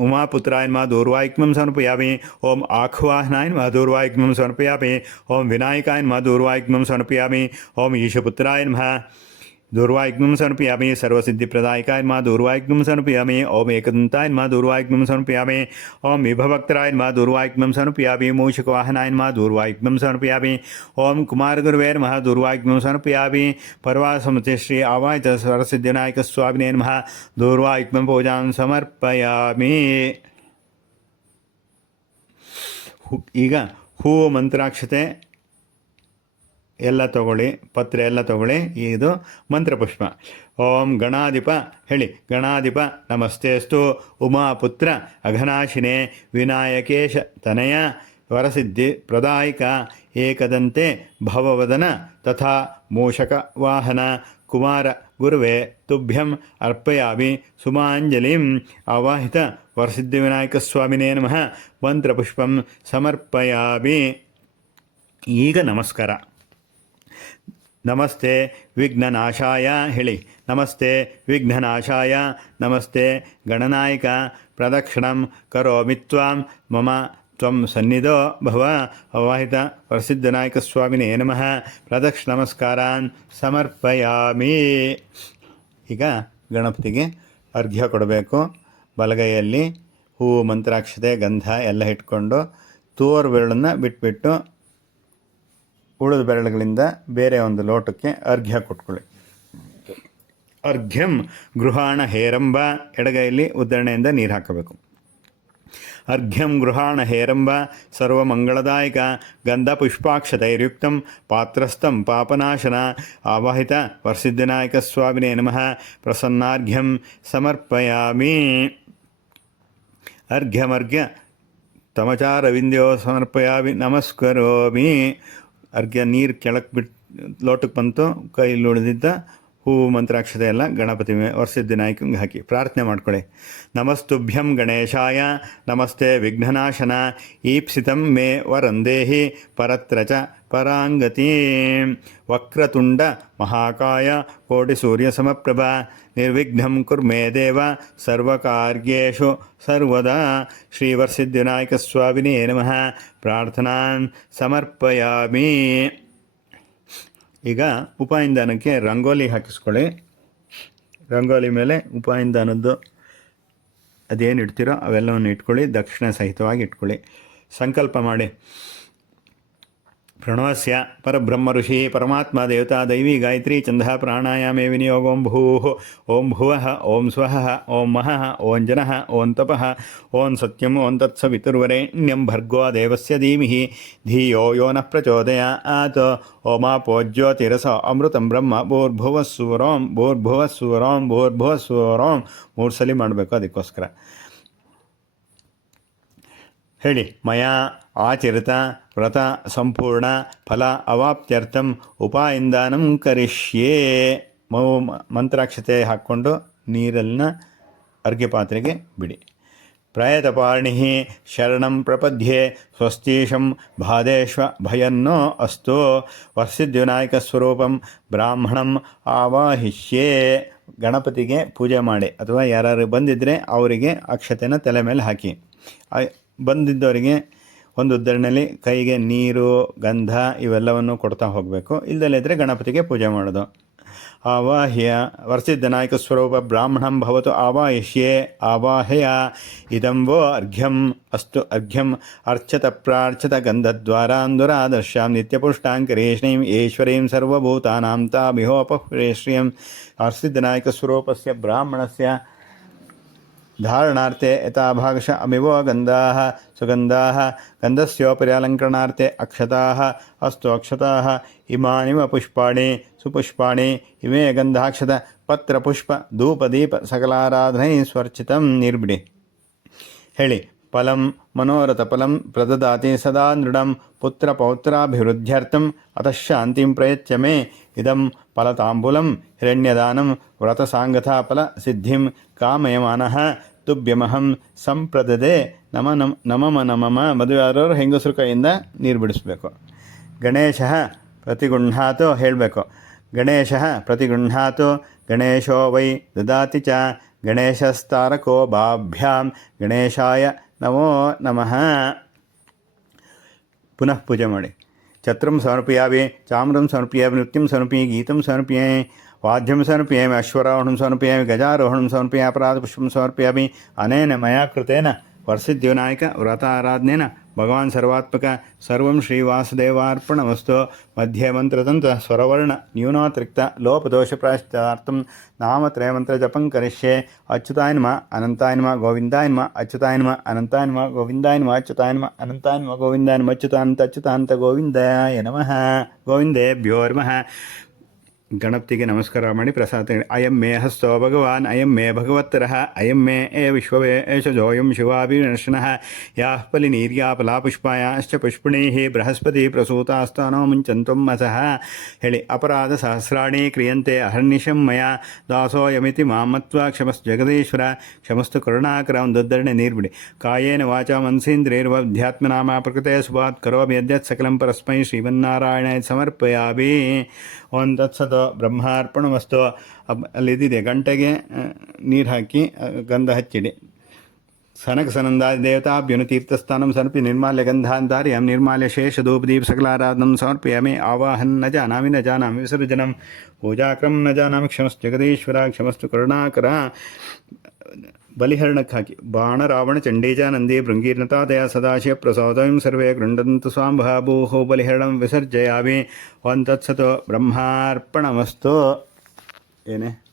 ಉಮಾಪುತ್ರಾಯ ನಮಃ ದೂರ್ವಾಯುಗ್ಮಂ ಸಮರ್ಪಯಾಮಿ. ಓಂ ಆಖ್ವಾಹನಾಯ ನಮಃ ದೂರ್ವಾಯುಗ್ಮಂ ಸಮರ್ಪಯಾಮಿ. ಓಂ ವಿನಾಯಕಾಯ ನಮಃ ದೂರ್ವಾಯುಗ್ಮಂ ಸಮರ್ಪಯಾಮಿ. ಓಂ ಈಶಪುತ್ರಾಯ ನಮಃ ದೂರ್ವಾಯುಗ್ಮಂ ಸಮರ್ಪಯಾಮಿ. ಸರ್ವಸಿದ್ಧಿಪ್ರದಾಯಕಾಯ ನಮಃ ದೂರ್ವಾಯುಗ್ಮಂ ಸಮರ್ಪಯಾಮಿ. ಓಂ ಏಕದಂತಾಯ ನಮಃ ದೂರ್ವಾಯುಗ್ಮಂ ಸಮರ್ಪಯಾಮಿ. ಓಂ ವಿಭವಕ್ತರಾಯ ನಮಃ ದೂರ್ವಾಯುಗ್ಮಂ ಸಮರ್ಪಯಾಮಿ. ಮೂಷಕವಾಹನಾಯ ನಮಃ ದೂರ್ವಾಯುಗ್ಮಂ ಸಮರ್ಪಯಾಮಿ. ಓಂ ಕುಮಾರಗುರುವೇ ನಮಃ ದೂರ್ವಾಯುಗ್ಮಂ ಸಮರ್ಪಯಾಮಿ. ಪರ್ವಾಸಮತೆ ಶ್ರೀ ಆವಾಹಿತ ವರಸಿದ್ಧಿವಿನಾಯಕ ಸ್ವಾಮಿನೇ ನಮಃ ದೂರ್ವಾಯುಗ್ಮಂ ಪೂಜಾಂ ಸಮರ್ಪಯಾಮಿ. ಈಗ ಹೂವು, ಮಂತ್ರಾಕ್ಷತೆ ಎಲ್ಲ ತಗೊಳ್ಳಿ, ಪತ್ರೆ ಎಲ್ಲ ತಗೊಳ್ಳಿ. ಇದು ಮಂತ್ರಪುಷ್ಪ. ಓಂ ಗಣಾಧಿಪ ಹೇಳಿ. ಗಣಾಧಿಪ ನಮಸ್ತೆಸ್ತು ಉಮಾಪುತ್ರ ಅಘನಾಶಿನೇ ವಿನಾಯಕೇಶ ತನಯ ವರಸಿದ್ಧಿ ಪ್ರದಾಯಿಕ ಏಕದಂತೆ ಭವವದನ ತಥಾ ಮೂಷಕ ವಾಹನ ಕುಮಾರ ಗುರುವೇ ತುಭ್ಯಂ ಅರ್ಪಯಾಮಿ ಸುಮಾಂಜಲಿಂ. ಆವಾಹಿತ ವರಸಿದ್ಧಿವಿನಾಯಕ ಸ್ವಾಮಿನೇ ನಮಃ ಮಂತ್ರಪುಷ್ಪಂ ಸಮರ್ಪಯಾಮಿ. ಈಗ ನಮಸ್ಕಾರ. ನಮಸ್ತೆ ವಿಘ್ನನಾಶಾಯ ಹೇಳಿ. ನಮಸ್ತೆ ವಿಘ್ನನಾಶಾಯ. ನಮಸ್ತೆ ಗಣನಾಯಕ. ಪ್ರದಕ್ಷಿಣಂ ಕರೋಮಿ ತ್ವಾಂ ಮಮ ತ್ವಂ ಸನ್ನಿಧೋ ಭವ. ಅವಾಹಿತ ವರಸಿದ್ಧನಾಯಕ ಸ್ವಾಮಿನೇ ನಮಃ ಪ್ರದಕ್ಷಿಣ ನಮಸ್ಕಾರಾನ್ ಸಮರ್ಪಯಾಮಿ. ಈಗ ಗಣಪತಿಗೆ ಅರ್ಘ್ಯ ಕೊಡಬೇಕು. ಬಲಗೈಯಲ್ಲಿ ಹೂವು, ಮಂತ್ರಾಕ್ಷತೆ, ಗಂಧ ಎಲ್ಲ ಇಟ್ಕೊಂಡು ತೋರು ಬೆರಳನ್ನು ಬಿಟ್ಬಿಟ್ಟು ಉಳಿದ ಬೆರಳುಗಳಿಂದ ಬೇರೆ ಒಂದು ಲೋಟಕ್ಕೆ ಅರ್ಘ್ಯ ಕೊಟ್ಕೊಳ್ಳಿ. ಅರ್ಘ್ಯಂ ಗೃಹಾಣ ಹೇರಂಬ. ಎಡಗೈಯಲ್ಲಿ ಉದ್ದರಣೆಯಿಂದ ನೀರು ಹಾಕಬೇಕು. ಅರ್ಘ್ಯಂ ಗೃಹಾಣ ಹೇರಂಬ ಸರ್ವಮಂಗಳದಾಯಕ ಗಂಧಪುಷ್ಪಾಕ್ಷತೈರ್ಯುಕ್ತಂ ಪಾತ್ರಸ್ಥಂ ಪಾಪನಾಶನ. ಆವಾಹಿತ ವರಸಿದ್ಧಿನಾಯಕ ಸ್ವಾಮಿನೇ ನಮಃ ಪ್ರಸನ್ನಾರ್ಘ್ಯಂ ಸಮರ್ಪಯಾಮಿ. ಅರ್ಘ್ಯಮರ್ಘ್ಯ ತಮಚಾರವಿಂದ್ಯೋ ಸಮರ್ಪಯಾಮಿ ನಮಸ್ಕರೋಮಿ. ಅರ್ಘ್ಯ ನೀರು ಕೆಳಕ್ಕೆ ಲೋಟಕ್ಕೆ ಬಂತು. ಕೈಯಲ್ಲಿ ಉಳಿದಿದ್ದ ಹೂವು, ಮಂತ್ರಾಕ್ಷತೆ ಎಲ್ಲ ಗಣಪತಿ ವರಸಿದ್ಧಿನಾಯಕಂಗೆ ಹಾಕಿ ಪ್ರಾರ್ಥನೆ ಮಾಡ್ಕೊಳ್ಳಿ. ನಮಸ್ತುಭ್ಯಂ ಗಣೇಶಾಯ. ನಮಸ್ತೆ ವಿಘ್ನನಾಶನ. ಈಪ್ಸಿತಂ ಮೇ ವರಂದೇಹಿ ಪರತ್ರ ಚ ಪರಾಂಗತಿ. ವಕ್ರತುಂಡ ಮಹಾಕಾಯ ಕೋಟಿಸೂರ್ಯಸಮಪ್ರಭ ನಿರ್ವಿಘ್ನಂ ಕುರ್ಮೇ ದೇವ ಸರ್ವಕಾರ್ಯೇಷು ಸರ್ವದಾ. ಶ್ರೀವರಸಿದ್ಧಿವಿನಾಯಕ ಸ್ವಾಮಿನೇ ನಮಃ ಪ್ರಾರ್ಥನಾನ್ ಸಮರ್ಪಯಾಮಿ. ಈಗ ಉಪಾಯಿಂದಾನಕ್ಕೆ ರಂಗೋಲಿ ಹಾಕಿಸ್ಕೊಳ್ಳಿ. ರಂಗೋಲಿ ಮೇಲೆ ಉಪಾಯಿಂದಾನದ್ದು ಅದೇನು ಇಡ್ತೀರೋ ಅವೆಲ್ಲವನ್ನು ಇಟ್ಕೊಳ್ಳಿ. ದಕ್ಷಿಣ ಸಹಿತವಾಗಿ ಇಟ್ಕೊಳ್ಳಿ. ಸಂಕಲ್ಪ ಮಾಡಿ. ಪ್ರಣವಸ್ಯ ಪರಬ್ರಹ್ಮ ಋಷಿ ಪರಮಾತ್ಮ ದೇವತಾ ದೈವಿ ಗಾಯತ್ರಿ ಛಂದಃ ಪ್ರಾಣಾಯಾಮೇ ವಿನಿಯೋಗೋಂ ಭೂಃ ಓಂ ಭುವಃ ಓಂ ಸ್ವಃ ಓಂ ಮಹಃ ಓಂ ಜನಃ ಓಂ ತಪಃ ಓಂ ಸತ್ಯಂ ಓಂ ತತ್ಸವಿತುರ್ವರೆಣ್ಯಂ ಭರ್ಗೋ ದೇವಸ್ಯ ಧೀಮಹಿ ಧಿಯೋ ಯೋ ನಃ ಪ್ರಚೋದಯಾತ್. ಓಮಾಪೋಜ್ಯೋತಿರಸ ಅಮೃತಂ ಬ್ರಹ್ಮ ಭೂರ್ಭುವಃ ಸ್ವರೋಂ ಭೂರ್ಭುವಃ ಸ್ವರೋಂ ಭೂರ್ಭುವಃ ಸ್ವರೋಂ. 3 ಸಲ ಮಾಡಬೇಕು. ಅದಕ್ಕೋಸ್ಕರ ಹೇಳಿ. ಮಯಾ ಆಚರಿತ ವ್ರತ ಸಂಪೂರ್ಣ ಫಲ ಅವಾಪ್ತ್ಯರ್ಥಂ ಉಪಾಯಿಂದಾನಂ ಕರಿಷ್ಯೇ. ಮಂತ್ರಾಕ್ಷತೆ ಹಾಕ್ಕೊಂಡು ನೀರನ್ನ ಅರ್ಘ್ಯ ಪಾತ್ರೆಗೆ ಬಿಡಿ. ಪ್ರಯತಪಾರ್ಣಿ ಶರಣಂ ಪ್ರಪದ್ಯೆ ಸ್ವಸ್ತೀಶಂ ಭಾದೇಶ್ವ ಭಯನ್ನೋ ಅಸ್ತು. ವರಸಿದ್ಧಿವಿನಾಯಕ ಸ್ವರೂಪಂ ಬ್ರಾಹ್ಮಣಂ ಆವಾಹಿಷ್ಯೇ. ಗಣಪತಿಗೆ ಪೂಜೆ ಮಾಡಿ ಅಥವಾ ಯಾರು ಬಂದಿದ್ದರೆ ಅವರಿಗೆ ಅಕ್ಷತೆನ ತಲೆ ಮೇಲೆ ಹಾಕಿ. ಬಂದಿದ್ದವರಿಗೆ ಒಂದು ಉದ್ದರಣೆಯಲ್ಲಿ ಕೈಗೆ ನೀರು, ಗಂಧ ಇವೆಲ್ಲವನ್ನು ಕೊಡ್ತಾ ಹೋಗಬೇಕು. ಇಲ್ಲದಲ್ಲಿದ್ದರೆ ಗಣಪತಿಗೆ ಪೂಜೆ ಮಾಡೋದು. आवाह्य वर्षिद्धनायकस्वरूपब्राह्मणं भवतु आवाहिष्ये आवाहय इदं वो अर्घ्यम् अस्तु अर्घ्यम् अर्चत प्रार्चत गन्धद्वारां दुरादर्शां नित्यपुष्टां करेष्णीम् ईश्वरीं सर्वभूतानां तामिहोपश्रियं वर्षिद्धनायकस्वरूपस्य ब्राह्मणस्य धारणार्थे यथाभागश अमिवो गन्धाः सुगन्धाः गन्धस्योपरि अलङ्करणार्थे अक्षताः अस्तु अक्षताः इमानिव पुष्पाणि सुपुष्पाणि इमे गन्धाक्षत पत्रपुष्प धूपदीप सकलाराधनैः स्वर्चितं निर्बिडि हेळि फलं मनोरथफलं प्रददाति सदा नृढं पुत्रपौत्राभिवृद्ध्यर्थम् अतः शान्तिं प्रयच्छ मे इदं फलताम्बूलं हिरण्यदानं व्रतसाङ्गताफलसिद्धिं कामयमानः ತುಭ್ಯಮಹಂ ಸಂಪ್ರದದೆ ನಮಮ ಮದುವೆಯಾದವರು ಹೆಂಗಸರು ಕೈಯಿಂದ ನೀರು ಬಿಡಿಸ್ಬೇಕು. ಗಣೇಶ ಪ್ರತಿಗೃಹಾತು ಹೇಳಬೇಕು. ಗಣೇಶ ಪ್ರತಿಗೃಹಾತು ಗಣೇಶೋ ವೈ ದದಾತಿ ಚ ಗಣೇಶಸ್ತಾರಕೋ ಬಾಭ್ಯಾಂ ಗಣೇಶಾಯ ನಮೋ ನಮಃ. ಪುನಃ ಪೂಜೆ ಮಾಡಿ. ಛತ್ರಂ ಸಮರ್ಪಯಾಮಿ, ಚಾಮ್ರಂ ಸಮರ್ಪಯಾಮಿ, ನೃತ್ಯಂ ಸಮರ್ಪಯಾಮಿ, ಗೀತಂ ಸಮರ್ಪಯಾಮಿ, वाद्यं समर्पयामि, अश्वरोहणं समर्पयामि, गजारोहणं समर्पयामि, अपराधपुष्पं समर्पयामि. अनेन मया कृतेन वर्षिद्विनायक व्रताराधनेन भगवान् सर्वात्मक सर्वं श्रीवासुदेवार्पणमस्तु. मध्ये मन्त्रतन्त्र स्वरवर्ण न्यूनोत्रिक्त लोपदोषप्रायश्चित्तार्थं नामत्रयमन्त्रजपं करिष्ये. अच्युताय नमः, अनन्ताय नमः, गोविन्दाय नमः, अच्युताय नमः, अनन्ताय नमः, गोविन्दाय नमः, अच्युताय नमः, अनन्ताय नमः, गोविन्दाय नमः, अच्युतानन्त गोविन्दाय नमः. गोविन्देभ्यो नमः. ಗಣಪತಿಗೆ ನಮಸ್ಕಾರ ಮಾಡಿ ಪ್ರಸಾದ. ಅಯಂ ಮೇ ಹಸ್ತೋ ಭಗವಾನ್, ಅಯಂ ಮೇ ಭಗವತ್ತರಃ, ಅಯಂ ಮೇ ಏ ವಿಶ್ವವೇಶಜೋಯಂ ಶಿವಾಭಿನರ್ಶನಃ. ಯಾಃ ಫಲಿನೀರ್ಯಾ ಫಲಾಪುಷ್ಪಾಯಾಶ್ಚ ಪುಷ್ಪಿಣೀಃ ಬೃಹಸ್ಪತಿ ಪ್ರಸೂತಾಸ್ತಾನೋ ಮುಂಚಂತ್ವಂ ಮಸಃ. ಹೇಳಿ. ಅಪರಾಧ ಸಹಸ್ರಾಣಿ ಕ್ರಿಯಂತೆ ಅಹರ್ನಿಶಂ ಮಯಾ ದಾಸೋಯಮಿತಿ ಮಾಮತ್ವ ಕ್ಷಮಸ್ತು ಜಗದೀಶ್ವರ ಕ್ಷಮಸ್ತು ಕರುಣಾಕರ. ಒಂದು ದೊಡ್ಡರಣೆ ನೀರು ಬಿಡಿ. ಕಾಯೇನ ವಾಚಾ ಮನಸೇಂದ್ರಿಯರ್ವಧ್ಯಾತ್ಮನಾಮ ಪ್ರಕೃತೆ ಸುಭಾತ್ ಕರೋಮಿ ಯದ್ಯತ್ ಸಕಲಂ ಪರಸ್ಮೈ ಶ್ರೀಮನ್ನಾರಾಯಣಾಯ ಸಮರ್ಪಯಾಮಿ. ಓಂ ತತ್ಸತ್. ಬ್ರಹ್ಮಾರ್ಪಣಮಸ್ತು. ಅಲ್ಲಿದ್ದಿದೆ ಗಂಟೆಗೆ ನೀರು ಹಾಕಿ ಗಂಧ ಹಚ್ಚಿಡಿ. ಸನಕ ಸನಂದಾದಿ ದೇವತಾಭ್ಯುನು ತೀರ್ಥಸ್ಥಾನಂ ಸಮರ್ಪಿ ನಿರ್ಮಾಲ್ಯ ಗಂಧಾಂಧಾರ್ಯಂ ನಿರ್ಮಾಲ್ಯ ಶೇಷ ಧೂಪದೀಪ ಸಕಲಾರಾಧನಂ ಸಮರ್ಪಯಾಮಿ. ಆವಾಹನ್ ನ ಜಾನಾಮಿ ವಿಸರ್ಜನಂ ಪೂಜಾಕ್ರಮಂ ನ ಜಾನಾಮಿ. ಕ್ಷಮಸ್ತು ಜಗದೀಶ್ವರ ಕ್ಷಮಸ್ತು ಕರುಣಾಕರ. ಬಲಿಹರಣಕ್ಕೆ ಹಾಕಿ. ಬಾಣ ರಾವಣ ಚಂಡೀಜ ನಂದಿ ಭೃಂಗೀರ್ನತಾದಯ ಸದಾಶಿವ ಪ್ರಸೋದಂ ಸರ್ವೇ ಗೃಂಡಂತು ಸ್ವಾಂಭೂಃ ಬಲಿಹರಣಂ ವಿಸರ್ಜಯಾಮಿ. ಓಂ ತತ್ಸತ್. ಬ್ರಹ್ಮಾರ್ಪಣಮಸ್ತು. ಏನೇ